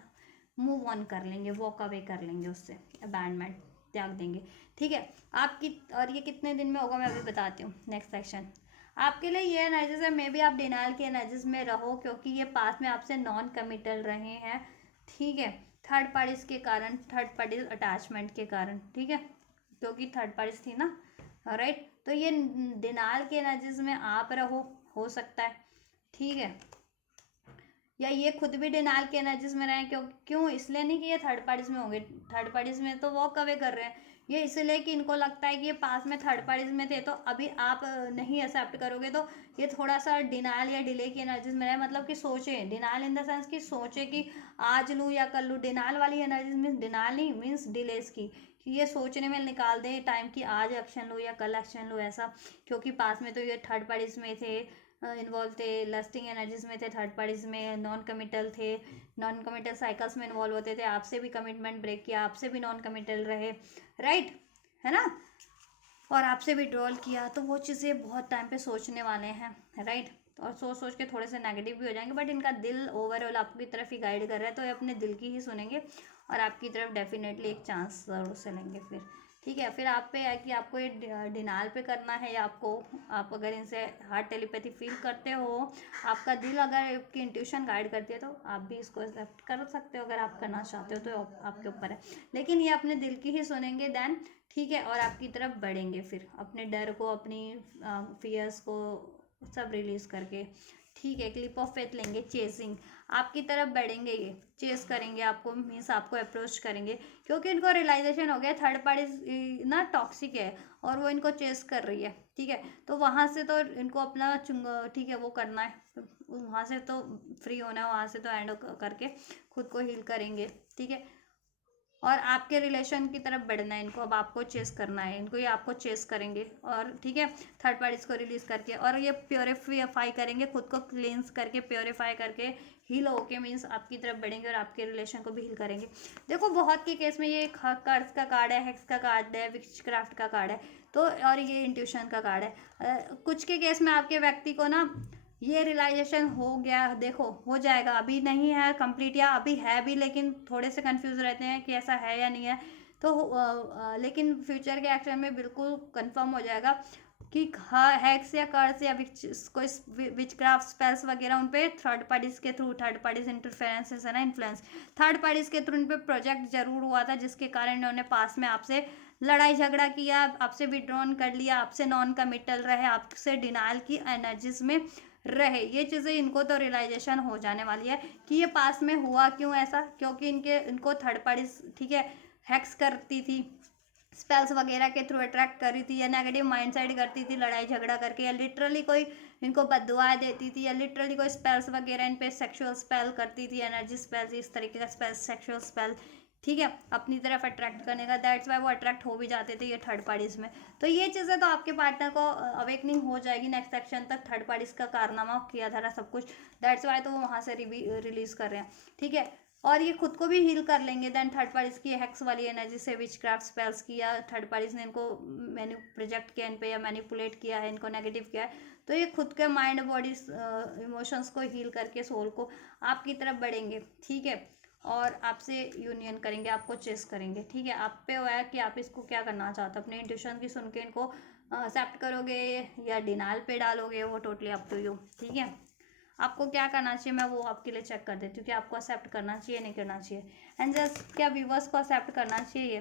मूव ऑन कर लेंगे, वॉक अवे कर लेंगे, उससे अबैंडमेंट त्याग देंगे, ठीक है आपकी। और ये कितने दिन में होगा मैं अभी बताती हूँ। नेक्स्ट सेक्शन आपके लिए ये एनर्जीज है, मे बी आप डिनाइल के एनर्जीज में रहो क्योंकि ये पास में आपसे नॉन कमिटल रहे हैं, ठीक है, थर्ड पार्टीज के कारण, थर्ड पार्टीज अटैचमेंट के कारण, ठीक है, क्योंकि थर्ड पार्टीज थी ना, राइट। तो ये डिनाइल के एनर्जीज में आप रहो, हो सकता है, ठीक है, या ये खुद भी डिनाइल के एनर्जीज में रहें। क्यों इसलिए नहीं कि ये थर्ड पार्टीज में होंगे, थर्ड पार्टीज में तो वॉक अवे कर रहे हैं, ये इसलिए कि इनको लगता है कि ये पास में थर्ड पार्टीज में थे तो अभी आप नहीं एक्सेप्ट करोगे, तो ये थोड़ा सा डिनाइल या डिले की एनर्जीज में रहे, मतलब कि सोचे, डिनाइल इन द सेंस कि सोचे कि आज लूँ या कल लूँ। डिनाइल वाली एनर्जीज मीन्स, डिनाइल नहीं मीन्स डिलेस की, कि ये सोचने में निकाल दें टाइम कि आज एक्शन लूँ या कल एक्शन लूँ, ऐसा, क्योंकि पास में तो ये थर्ड पार्टीज में थे, इन्वॉल्व थे, लस्टिंग एनर्जीज में थे, थर्ड पार्टीज में नॉन कमिटल थे, नॉन कमिटल साइकिल्स में इन्वॉल्व होते थे, आपसे भी कमिटमेंट ब्रेक किया, आपसे भी नॉन कमिटल रहे, राइट, है ना। और आपसे विड्रॉल किया, तो वो चीज़ें बहुत टाइम पे सोचने वाले हैं, राइट। और सोच सोच के थोड़े से नेगेटिव भी हो जाएंगे, बट इनका दिल ओवरऑल आपकी तरफ ही गाइड कर रहा है, तो ये अपने दिल की ही सुनेंगे और आपकी तरफ डेफिनेटली एक चांस ज़रूर से लेंगे फिर। ठीक है, फिर आप पे है कि आपको ये डिनाल पे करना है या आपको, आप अगर इनसे हार्ट टेलीपैथी फील करते हो, आपका दिल अगर आपकी इंट्यूशन गाइड करती है, तो आप भी इसको एक्सेप्ट कर सकते हो। अगर आप करना चाहते हो तो आपके ऊपर है, लेकिन ये अपने दिल की ही सुनेंगे देन, ठीक है। और आपकी तरफ बढ़ेंगे फिर, अपने डर को, अपनी फियर्स को सब रिलीज करके, ठीक है। क्लिप ऑफ फेथ लेंगे, चेसिंग, आपकी तरफ बढ़ेंगे, ये चेस करेंगे आपको, मीन्स आपको अप्रोच करेंगे, क्योंकि इनको रियलाइजेशन हो गया थर्ड पार्टी ना टॉक्सिक है और वो इनको चेस कर रही है, ठीक है। तो वहाँ से तो इनको अपना ठीक है वो करना है, वहाँ से तो फ्री होना है, वहाँ से तो एंड करके खुद को हील करेंगे, ठीक है। और आपके रिलेशन की तरफ बढ़ना है इनको, अब आपको चेस करना है इनको, ये आपको चेस करेंगे और ठीक है, थर्ड पार्टीज को रिलीज करके, और ये प्योरीफाई करेंगे खुद को, क्लींस करके प्योरीफाई करके हील होके मीन्स आपकी तरफ बढ़ेंगे और आपके रिलेशन को भी हील करेंगे। देखो बहुत के केस में ये कर्स का कार्ड है, हेक्स का कार्ड है, विचक्राफ्ट का कार्ड है, तो और ये इंट्यूशन का कार्ड है। कुछ के केस में आपके व्यक्ति को ना ये रियलाइजेशन हो गया, देखो हो जाएगा, अभी नहीं है कंप्लीट या अभी है भी, लेकिन थोड़े से कंफ्यूज रहते हैं कि ऐसा है या नहीं है, तो लेकिन फ्यूचर के एक्शन में बिल्कुल कंफर्म हो जाएगा कि हैक्स या कर्स या कोई विचक्राफ्ट स्पेल्स वगैरह उन पे थर्ड पार्टीज के थ्रू, थर्ड पार्टीज इंटरफेरेंसेस है ना, इन्फ्लुएंस, थर्ड पार्टीज के थ्रू उन पे प्रोजेक्ट जरूर हुआ था, जिसके कारण इन्होंने पास में आपसे लड़ाई झगड़ा किया, आपसे विड्रॉन कर लिया, आपसे नॉन कमिटल रहे, आपसे डिनाइल की एनर्जीज में रहे। ये चीज़ें इनको तो रियलाइजेशन हो जाने वाली है कि ये पास में हुआ क्यों ऐसा, क्योंकि इनको थर्ड पार्टी, ठीक है, हैक्स करती थी, स्पेल्स वगैरह के थ्रू अट्रैक्ट कर रही थी, या नेगेटिव माइंडसेट करती थी लड़ाई झगड़ा करके, या लिटरली कोई इनको बददुआएं देती थी, या लिटरली कोई स्पेल्स वगैरह इन पे सेक्सुअल स्पेल करती थी, एनर्जी स्पेल्स, इस तरीके का स्पेल, सेक्सुअल स्पेल, ठीक है, अपनी तरफ अट्रैक्ट करने का। दैट्स वाई वो अट्रैक्ट हो भी जाते थे ये थर्ड पार्टीज में। तो ये चीज़ें तो आपके पार्टनर को अवेकनिंग हो जाएगी नेक्स्ट सेक्शन तक, थर्ड पार्टीज का कारनामा किया था सब कुछ, दैट्स वाई तो वो वहाँ से रिलीज कर रहे हैं, ठीक है। और ये खुद को भी हील कर लेंगे देन, थर्ड पार्टीज की हैक्स वाली एनर्जी से, विच क्राफ्ट स्पेल्स किया, थर्ड पार्टीज ने इनको प्रोजेक्ट किया इन पे, या मैनिपुलेट किया है इनको, नेगेटिव किया है, तो ये खुद के माइंड बॉडी इमोशंस को हील करके सोल को आपकी तरफ बढ़ेंगे, ठीक है। और आपसे यूनियन करेंगे, आपको चेस करेंगे, ठीक है। आप पे हुआ है कि आप इसको क्या करना चाहते हो, अपने इंट्यूशन की सुन के इनको एक्सेप्ट करोगे या डिनाल पे डालोगे, वो टोटली अप टू यू, ठीक है। आपको क्या करना चाहिए मैं वो आपके लिए चेक कर देती हूँ कि आपको एक्सेप्ट करना चाहिए नहीं करना चाहिए, एंड जस्ट क्या व्यूवर्स को एक्सेप्ट करना चाहिए।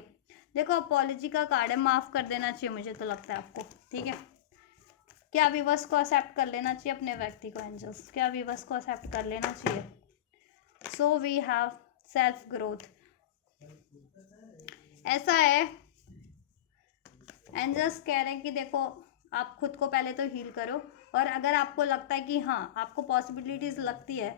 देखो अपॉलॉजी का कार्ड है, माफ़ कर देना चाहिए मुझे तो लगता है आपको, ठीक है। क्या व्यूवर्स को एक्सेप्ट कर लेना चाहिए अपने व्यक्ति को, एंजल्स क्या व्यूवर्स को एक्सेप्ट कर लेना चाहिए। So we have self growth, ऐसा है एंजल्स कह रहे हैं कि देखो आप खुद को पहले तो हील करो, और अगर आपको लगता है कि हाँ आपको पॉसिबिलिटीज लगती है,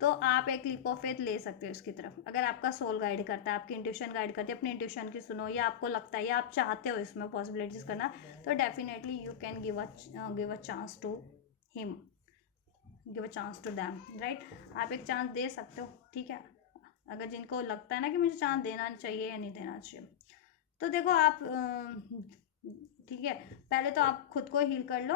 तो आप एक लीप ऑफ फेथ ले सकते हो इसकी तरफ। अगर आपका सोल गाइड करता है, आपकी इंट्यूशन गाइड करती है, अपनी इंट्यूशन की सुनो, या आपको लगता है या आप चाहते हो इसमें पॉसिबिलिटीज करना, तो definitely you can give a chance to him, give a chance to them, right. आप एक चांस दे सकते हो, ठीक है, अगर जिनको लगता है ना कि मुझे चांस देना चाहिए या नहीं देना चाहिए। तो देखो आप ठीक है, पहले तो आप खुद को हील कर लो,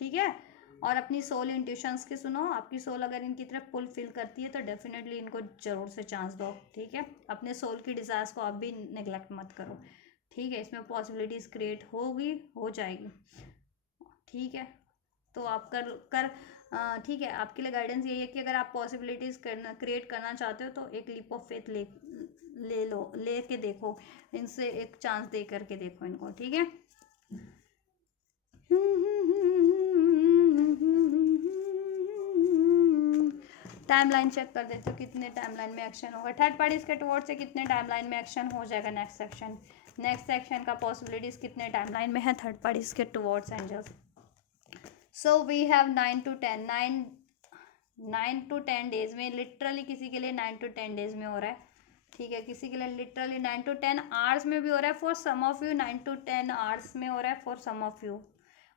ठीक है, और अपनी सोल इंट्यूशंस की सुनो, आपकी सोल अगर इनकी तरफ पुल फील करती है तो डेफिनेटली इनको जरूर से चांस दो, ठीक है। अपने सोल की डिज़ायर्स को आप भी नेग्लेक्ट मत करो, ठीक है, इसमें पॉसिबिलिटीज क्रिएट होगी, हो जाएगी, ठीक है। तो आप कर कर ठीक है, आपके लिए गाइडेंस यही है कि अगर आप पॉसिबिलिटीज करना क्रिएट करना चाहते हो, तो एक लीप ऑफ फेथ ले लो, लेके देखो, इनसे एक चांस दे करके देखो इनको, ठीक है। टाइमलाइन चेक कर देते हो कितने टाइमलाइन में एक्शन होगा, थर्ड पार्टीज के टुवर्ड्स से कितने टाइमलाइन में एक्शन हो जाएगा नेक्स्ट सेक्शन का, पॉसिबिलिटीज कितने टाइमलाइन में है थर्ड पार्टीज के towards angels. So we have 9 to 10 days में, लिटरली किसी के लिए 9 to 10 डेज में हो रहा है, ठीक है, किसी के लिए लिटरली 9 to 10 आवर्स में भी हो रहा है, for some of you 9 to 10 hours में हो रहा है, फॉर सम ऑफ यू,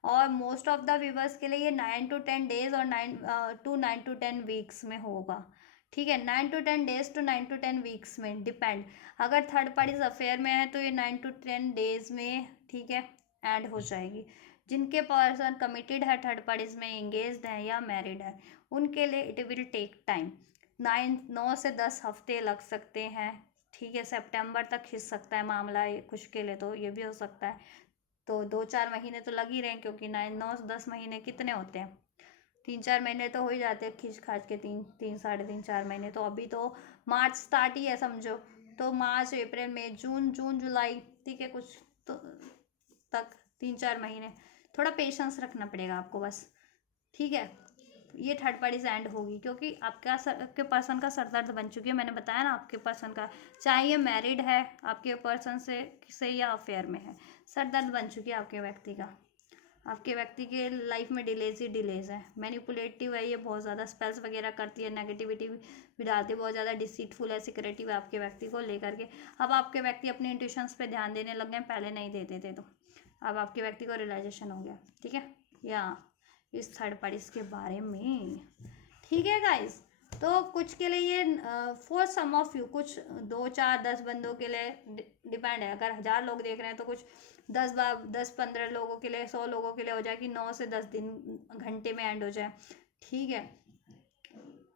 और मोस्ट ऑफ द व्यूवर्स के लिए ये 9 to 10 डेज और 9 to 10 वीक्स में होगा, ठीक है। 9 to 10 days to 9 to 10 weeks में डिपेंड, अगर थर्ड पार्टीज अफेयर में है तो ये 9 to 10 डेज में, ठीक है, एंड हो जाएगी। जिनके पर्सन कमिटेड है, थर्ड पार्टीज में एंगेज्ड है या मैरिड है, उनके लिए इट विल टेक टाइम। 9 से 10 हफ्ते लग सकते हैं, ठीक है। सितंबर तक खिंच सकता है मामला, कुछ के लिए तो ये भी हो सकता है। तो 2-4 महीने तो लग ही रहे हैं, क्योंकि 9 से 10 महीने कितने होते हैं, 3-4 महीने तो हो ही जाते हैं खींच खाच के, 3-3.5-4 महीने। तो अभी तो मार्च स्टार्ट ही है समझो, तो मार्च, अप्रैल, मई, जून, जुलाई, ठीक है, कुछ तो तक 3-4 महीने थोड़ा पेशेंस रखना पड़ेगा आपको बस, ठीक है। ये थर्ड पार्टी से एंड होगी, क्योंकि आपके पर्सन का सरदर्द बन चुकी है। मैंने बताया ना, आपके पर्सन का, चाहे ये मैरिड है आपके पर्सन से या अफेयर में है, सरदर्द बन चुकी है आपके व्यक्ति का। आपके व्यक्ति के लाइफ में डिलेज ही डिलेज है, मैनिपुलेटिव है ये, बहुत ज़्यादा स्पेल्स वगैरह करती है, नेगेटिविटी भी डालती है, बहुत ज़्यादा डिसीटफुल है, सिक्रेटिव है आपके व्यक्ति को लेकर के। अब आपके व्यक्ति अपने इंट्यूशंस पे ध्यान देने लग गए, पहले नहीं देते थे, तो अब आपके व्यक्ति को रियलाइजेशन हो गया, ठीक है, या इस थर्ड पार्टीज के बारे में, ठीक है गाइस। तो कुछ के लिए ये फॉर सम ऑफ यू, कुछ 2-4-10 बंदों के लिए डिपेंड है। अगर 1000 लोग देख रहे हैं तो कुछ 10-15 लोगों के लिए, 100 लोगों के लिए हो जाए कि 9 से 10 दिन घंटे में एंड हो जाए, ठीक है,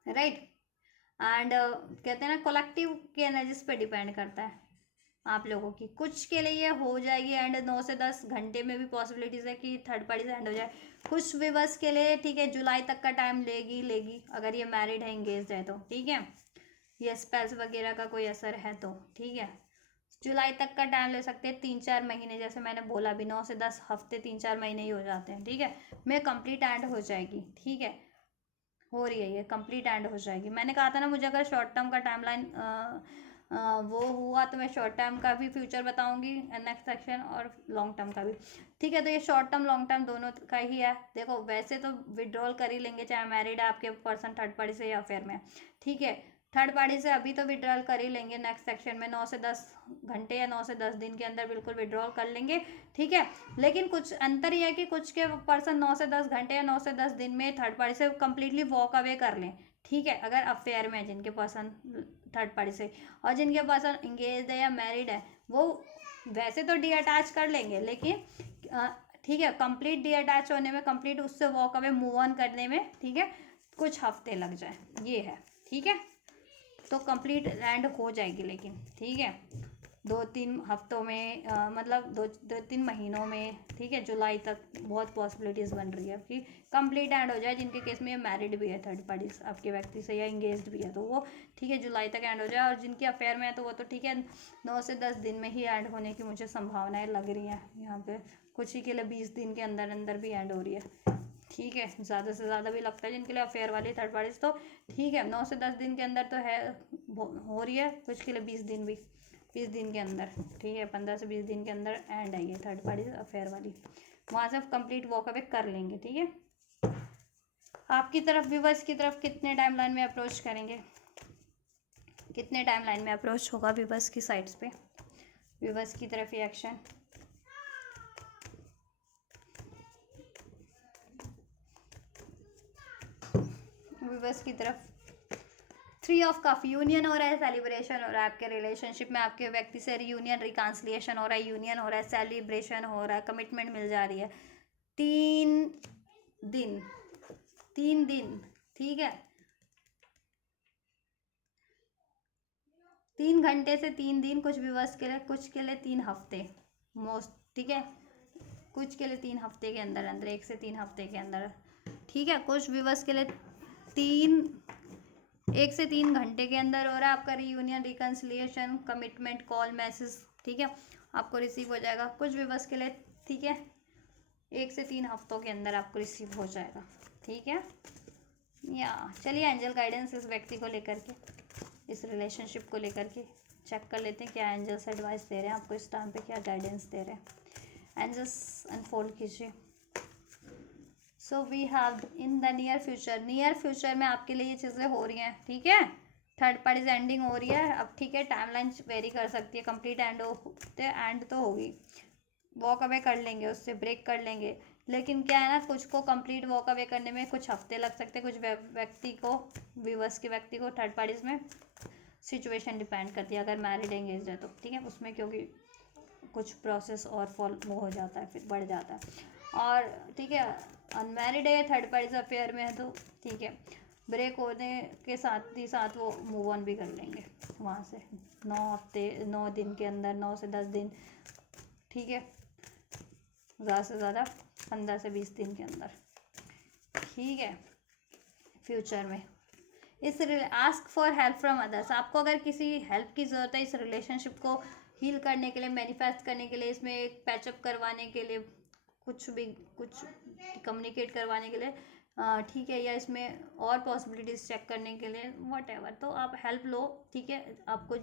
राइट। एंड कहते हैं ना, कलेक्टिव की एनर्जीज पे डिपेंड करता है आप लोगों की। कुछ के लिए ये हो जाएगी एंड 9 से 10 घंटे में भी पॉसिबिलिटीज़ है कि थर्ड पार्टी से एंड हो जाए। कुछ व्यूअर्स के लिए, ठीक है, जुलाई तक का टाइम लेगी अगर ये मैरिड है, एंगेज्ड है तो, ठीक है, ये स्पेल्स वगैरह का कोई असर है तो, ठीक है, जुलाई तक का टाइम ले सकते हैं, 3-4 महीने, जैसे मैंने बोला भी 9 से 10 हफ्ते, 3-4 महीने ही हो जाते हैं, ठीक है। मैं कंप्लीट एंड हो जाएगी, ठीक है, हो रही है ये कंप्लीट एंड हो जाएगी। मैंने कहा था ना, मुझे अगर शॉर्ट टर्म का टाइमलाइन वो हुआ तो मैं शॉर्ट टर्म का भी फ्यूचर बताऊंगी नेक्स्ट सेक्शन, और लॉन्ग टर्म का भी, ठीक है। तो ये शॉर्ट टर्म लॉन्ग टर्म दोनों का ही है। देखो, वैसे तो विड्रॉल कर ही लेंगे, चाहे मैरिड है आपके पर्सन थर्ड पार्टी से या अफेयर में, ठीक है। थर्ड पार्टी से अभी तो विड्रॉल कर ही लेंगे नेक्स्ट सेक्शन में, 9 से 10 घंटे या 9 से 10 दिन के अंदर बिल्कुल विड्रॉल कर लेंगे, ठीक है। लेकिन कुछ अंतर यह है कि कुछ के पर्सन 9 से 10 घंटे या 9 से 10 दिन में थर्ड पार्टी से कंप्लीटली वॉक अवे कर लें, ठीक है, अगर अफेयर में है जिनके पर्सन थर्ड पार्टी से, और जिनके पर्सन इंगेज है या मैरिड है, वो वैसे तो डी अटैच कर लेंगे, लेकिन ठीक है, कंप्लीट डी अटैच होने में, कंप्लीट उससे वॉक अवे मूव ऑन करने में, ठीक है, कुछ हफ्ते लग जाए, ये है, ठीक है। तो कंप्लीट एंड हो जाएगी, लेकिन ठीक है, 2-3 हफ्तों में, मतलब 2-3 महीनों में, ठीक है, जुलाई तक बहुत पॉसिबिलिटीज़ बन रही है कि कंप्लीट एंड हो जाए। जिनके केस में ये मैरिड भी है थर्ड पार्टी आपके व्यक्ति से, या इंगेज्ड भी है, तो वो ठीक है, जुलाई तक एंड हो जाए। और जिनके अफेयर में है तो वो तो ठीक है, 9 से 10 दिन में ही एंड होने की मुझे संभावनाएँ लग रही हैं यहाँ पर। कुछ ही के लिए 20 दिन के अंदर अंदर भी एंड हो रही है, ठीक है, ज़्यादा से ज़्यादा भी लगता है जिनके लिए अफेयर वाली थर्ड पार्टीज, तो ठीक है, 9 से 10 दिन के अंदर तो है, हो रही है। कुछ के लिए 20 दिन भी, 20 दिन के अंदर, ठीक है, 15 से 20 दिन के अंदर एंड आई है थर्ड पार्टी अफेयर वाली, वहाँ से कंप्लीट वॉक अवे कर लेंगे, ठीक है। आपकी तरफ, व्यूवर्स की तरफ कितने टाइमलाइन में अप्रोच करेंगे, कितने टाइमलाइन में अप्रोच होगा व्यूवर्स की साइड्स पे, व्यूवर्स की तरफ रिएक्शन, व्यूवर्स की तरफ। 3 ऑफ कप, यूनियन हो रहा है, सेलिब्रेशन हो रहा है आपके रिलेशनशिप में, आपके व्यक्ति से रीयूनियन, रिकांसिलिएशन हो रहा है, यूनियन हो रहा है, सेलिब्रेशन हो रहा है, कमिटमेंट मिल जा रही है। 3 दिन, 3 दिन, ठीक है, 3 घंटे से 3 दिन, कुछ व्यूवर्स के लिए, कुछ के लिए 3 हफ्ते मोस्ट, ठीक है, कुछ के लिए 3 हफ्ते के अंदर अंदर, 1 से 3 हफ्ते के अंदर, ठीक है। कुछ व्यूवर्स के लिए 1 से 3 घंटे के अंदर हो रहा है आपका reunion, reconciliation, commitment, call, message, ठीक है, आपको रिसीव हो जाएगा। कुछ व्यूवर्स के लिए, ठीक है, 1 से 3 हफ्तों के अंदर आपको रिसीव हो जाएगा, ठीक है। या चलिए, एंजल गाइडेंस इस व्यक्ति को लेकर के, इस रिलेशनशिप को लेकर के चेक कर लेते हैं क्या एंजल्स एडवाइस दे रहे हैं आपको इस टाइम पे, क्या गाइडेंस दे रहे हैं। एंजल्स अनफोल्ड कीजिए। So we have in the near future में आपके लिए ये चीज़ें हो रही हैं, ठीक है, थर्ड पार्टीज एंडिंग हो रही है अब, ठीक है। टाइमलाइन वेरी कर सकती है, कंप्लीट एंड होते एंड तो होगी, वॉक अवे कर लेंगे, उससे ब्रेक कर लेंगे, लेकिन क्या है ना, कुछ को कंप्लीट वॉक अवे करने में कुछ हफ्ते लग सकते हैं, कुछ व्यक्ति को, व्यूवर्स के व्यक्ति को थर्ड पार्टीज में सिचुएशन डिपेंड करती है, अगर मैरिड एंगेज है तो, ठीक है, उसमें क्योंकि कुछ प्रोसेस और वो हो जाता है, फिर बढ़ जाता है। और ठीक है, अनमैरिड है, थर्ड पार्टी अफेयर में है तो ठीक है, ब्रेक होने के साथ ही साथ वो मूव ऑन भी कर लेंगे वहाँ से 9 दिन के अंदर, 9 से 10 दिन, ठीक है, ज़्यादा से ज़्यादा 15 से 20 दिन के अंदर, ठीक है। फ्यूचर में इस ask for help from others, आपको अगर किसी हेल्प की ज़रूरत है इस रिलेशनशिप को हील करने के लिए, मैनिफेस्ट करने के लिए, इसमें एक पैचअप करवाने के लिए, कुछ भी कुछ कम्युनिकेट करवाने के लिए, ठीक है, या इसमें और पॉसिबिलिटीज़ चेक करने के लिए, वट एवर, तो आप हेल्प लो, ठीक है। आपको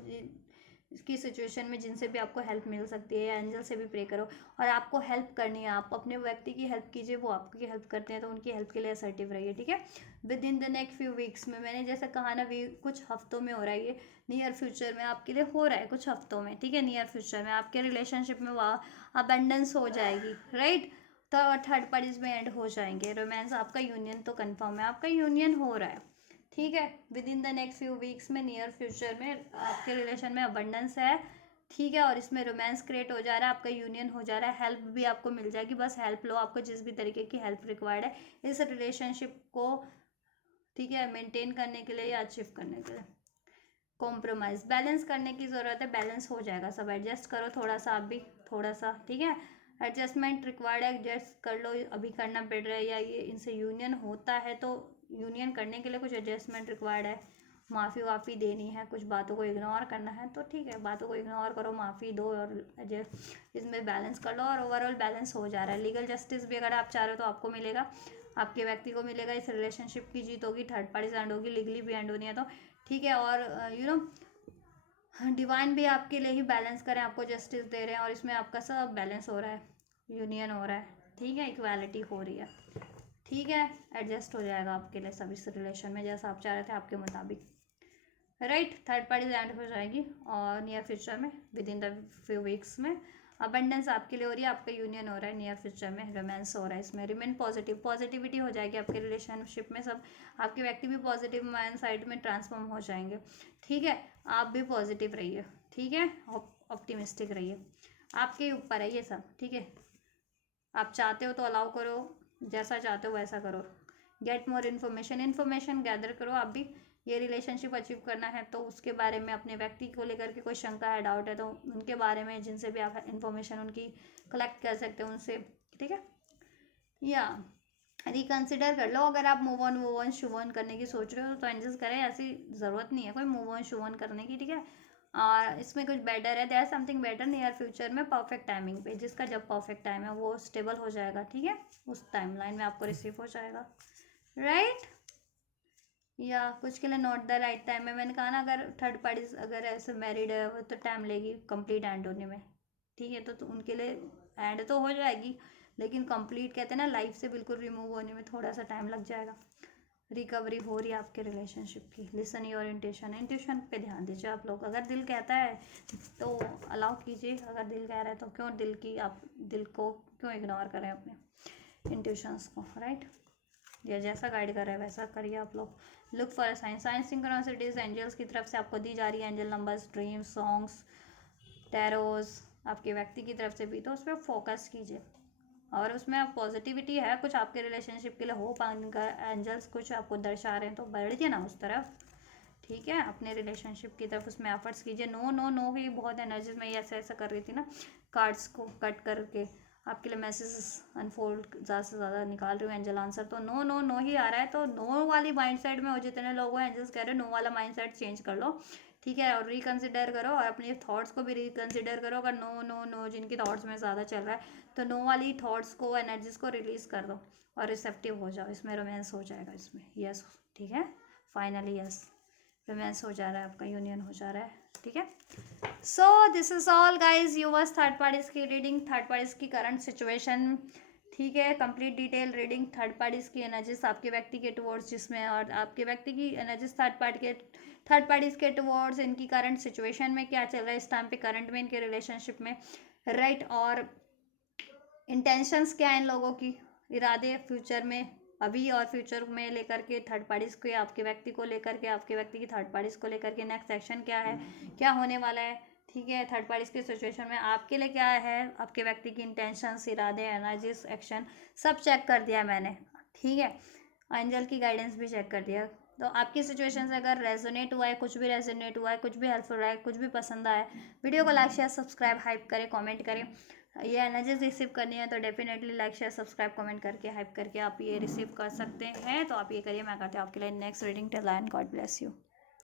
इसकी सिचुएशन में जिनसे भी आपको हेल्प मिल सकती है, एंजल से भी प्रे करो, और आपको हेल्प करनी है, आप अपने व्यक्ति की हेल्प कीजिए, वो आपकी हेल्प करते हैं तो उनकी हेल्प के लिए असर्टिव रहिए, ठीक है। With in the next few weeks में, मैंने जैसे कहा ना, कुछ हफ्तों में हो रहा है, ये नियर फ्यूचर में आपके लिए हो रहा है, कुछ हफ्तों में, ठीक है। नियर फ्यूचर में आपके रिलेशनशिप में वहाँ अबेंडेंस हो जाएगी, राइट। तो थर्ड पार्टीज में एंड हो जाएंगे, रोमांस, आपका यूनियन तो कंफर्म है, आपका यूनियन हो रहा है, ठीक है। With in the next few weeks में, नियर फ्यूचर में आपके रिलेशन में अबंडेंस है, ठीक है, और इसमें रोमांस क्रिएट हो जा रहा है, आपका यूनियन हो जा रहा है, हेल्प भी आपको मिल जाएगी, बस हेल्प लो, आपको जिस भी तरीके की हेल्प रिक्वायर्ड है इस रिलेशनशिप को, ठीक है, मेंटेन करने के लिए या अचीव करने के लिए। कॉम्प्रोमाइज़, बैलेंस करने की ज़रूरत है, बैलेंस हो जाएगा, सब एडजस्ट करो थोड़ा सा, आप भी थोड़ा सा, ठीक है। एडजस्टमेंट रिक्वायर्ड है, एडजस्ट कर लो, अभी करना पड़ रहा है, या ये इनसे यूनियन होता है तो यूनियन करने के लिए कुछ एडजस्टमेंट रिक्वायर्ड है, माफ़ी वाफ़ी देनी है, कुछ बातों को इग्नोर करना है, तो ठीक है, बातों को इग्नोर करो, माफ़ी दो और इसमें बैलेंस कर लो, और ओवरऑल बैलेंस हो जा रहा है। लीगल जस्टिस भी अगर आप चाह रहे हो तो आपको मिलेगा, आपके व्यक्ति को मिलेगा, इस रिलेशनशिप की जीत होगी, थर्ड पार्टी से एंड होगी, लीगली भी एंड होनी है तो ठीक है। और यू नो डिवाइन भी आपके लिए ही बैलेंस करें, आपको जस्टिस दे रहे हैं, और इसमें आपका सब बैलेंस हो रहा है, यूनियन हो रहा है, ठीक है, इक्वालिटी हो रही है, ठीक है। एडजस्ट हो जाएगा आपके लिए सब इस रिलेशन में, जैसा आप चाह रहे थे आपके मुताबिक, राइट। थर्ड पार्टी एंड हो जाएगी, और नियर फ्यूचर में with in the few weeks में अबंडेंस आपके लिए हो रही है, आपका यूनियन हो रहा है, नियर फ्यूचर में रोमांस हो रहा है, इसमें रिमेन पॉजिटिव, पॉजिटिविटी हो जाएगी आपके रिलेशनशिप में, सब आपके व्यक्ति भी पॉजिटिव माइंड साइड में ट्रांसफॉर्म हो जाएंगे, ठीक है। आप भी पॉजिटिव रहिए, ठीक है, ऑप्टिमिस्टिक रहिए, आपके ऊपर है ये सब, ठीक है। आप चाहते हो तो अलाउ करो, जैसा चाहते हो वैसा करो, गेट मोर इन्फॉर्मेशन गैदर करो, आप भी ये रिलेशनशिप अचीव करना है तो उसके बारे में, अपने व्यक्ति को लेकर के कोई शंका है, डाउट है तो उनके बारे में जिनसे भी आप इन्फॉर्मेशन उनकी कलेक्ट कर सकते हो उनसे, ठीक है। या रिकन्सिडर कर लो, अगर आप मूव ऑन शूव ऑन करने की सोच रहे हो तो एंजल्स करें, ऐसी ज़रूरत नहीं है कोई मूव ऑन शूव ऑन करने की, ठीक है। और इसमें कुछ बेटर है, there something better near future में, परफेक्ट टाइमिंग पे, जिसका जब परफेक्ट टाइम है वो स्टेबल हो जाएगा, ठीक है, उस टाइमलाइन में आपको रिसीव हो जाएगा, राइट। या कुछ के लिए नॉट द राइट टाइम है, मैंने कहा ना, अगर थर्ड पार्टी अगर ऐसे मैरिड है वो तो टाइम लेगी कंप्लीट एंड होने में, ठीक है। तो उनके लिए एंड तो हो जाएगी, लेकिन कंप्लीट कहते हैं ना, लाइफ से बिल्कुल रिमूव होने में थोड़ा सा टाइम लग जाएगा। रिकवरी हो रही है आपके रिलेशनशिप की, लिसन योर इंट्यूशन पे ध्यान दीजिए आप लोग, अगर दिल कहता है तो अलाउ कीजिए, अगर दिल कह रहा है तो क्यों आप दिल को क्यों इग्नोर करें अपने इंट्यूशंस को, राइट। या जैसा गाइड कर रहा है वैसा करिए आप लोग। लुक फॉर साइंस सिंक्रोनिसिटीज एंजल्स की तरफ से आपको दी जा रही है, angel numbers, dreams, songs, Taro's, आपके व्यक्ति की तरफ से भी, तो उस पर फोकस कीजिए, और उसमें आप पॉजिटिविटी है कुछ आपके रिलेशनशिप के लिए, होप एंजल्स कुछ आपको दर्शा रहे हैं, तो बढ़िए ना उस तरफ, ठीक है, अपने रिलेशनशिप की तरफ उसमें एफर्ट्स कीजिए। नो नो नो की बहुत एनर्जी में ऐसा ऐसा कर रही थी ना, कार्ड्स को कट करके आपके लिए मैसेजेस अनफोल्ड ज़्यादा से ज़्यादा निकाल रही हूँ एंजल आंसर, तो नो नो नो ही आ रहा है, तो नो वाली माइंड सेट में हो, जितने लोग हैं एंजल्स कह रहे हैं नो वाला माइंड सेट चेंज कर लो, ठीक है, और रिकन्सिडर करो, और अपने थॉट्स को भी रिकन्सिडर करो, अगर नो नो नो जिनकी थॉट्स में ज़्यादा चल रहा है तो नो वाली थॉट्स को, एनर्जीज को रिलीज़ कर दो और रिसेप्टिव हो जाओ, इसमें रोमांस हो जाएगा, इसमें यस, ठीक है, फाइनली यस, रोमांस हो जा रहा है, आपका यूनियन हो जा रहा है, ठीक है। So this is all guys, you was third parties की रीडिंग, थर्ड पार्टीज की करंट सिचुएशन, ठीक है, complete detail reading, third parties की एनर्जीज आपके व्यक्ति के टुवर्ड्स, जिसमें और आपके व्यक्ति की एनर्जीज थर्ड पार्टीज के टुवर्ड्स, इनकी करंट सिचुएशन में क्या चल रहा है इस टाइम पे करंट में इनके रिलेशनशिप में, राइट। और इंटेंशंस क्या है इन लोगों की, इरादे फ्यूचर में, अभी और फ्यूचर में लेकर के, थर्ड पार्टीज को, आपके व्यक्ति को लेकर के, आपके व्यक्ति की थर्ड पार्टीज को लेकर के नेक्स्ट एक्शन क्या है, क्या होने वाला है, ठीक है। थर्ड पार्टी की सिचुएशन में आपके लिए क्या है, आपके व्यक्ति की इंटेंशंस, इरादे, एनर्जीज, एक्शन सब चेक कर दिया मैंने, ठीक है। एंजल की गाइडेंस भी चेक कर दिया। तो आपकी सिचुएशन से अगर रेजोनेट हुआ है, कुछ भी रेजोनेट हुआ है, कुछ भी हेल्पफुल रहा है, कुछ भी पसंद आया, वीडियो को लाइक शेयर सब्सक्राइब हाइप करें, कमेंट करें। ये एनर्जीज रिसीव करनी है तो definitely like share subscribe comment करके हाइप करके आप ये रिसीव कर सकते हैं। तो आप ये करिए, मैं करती हूँ आपके लिए next reading. Till then God bless you.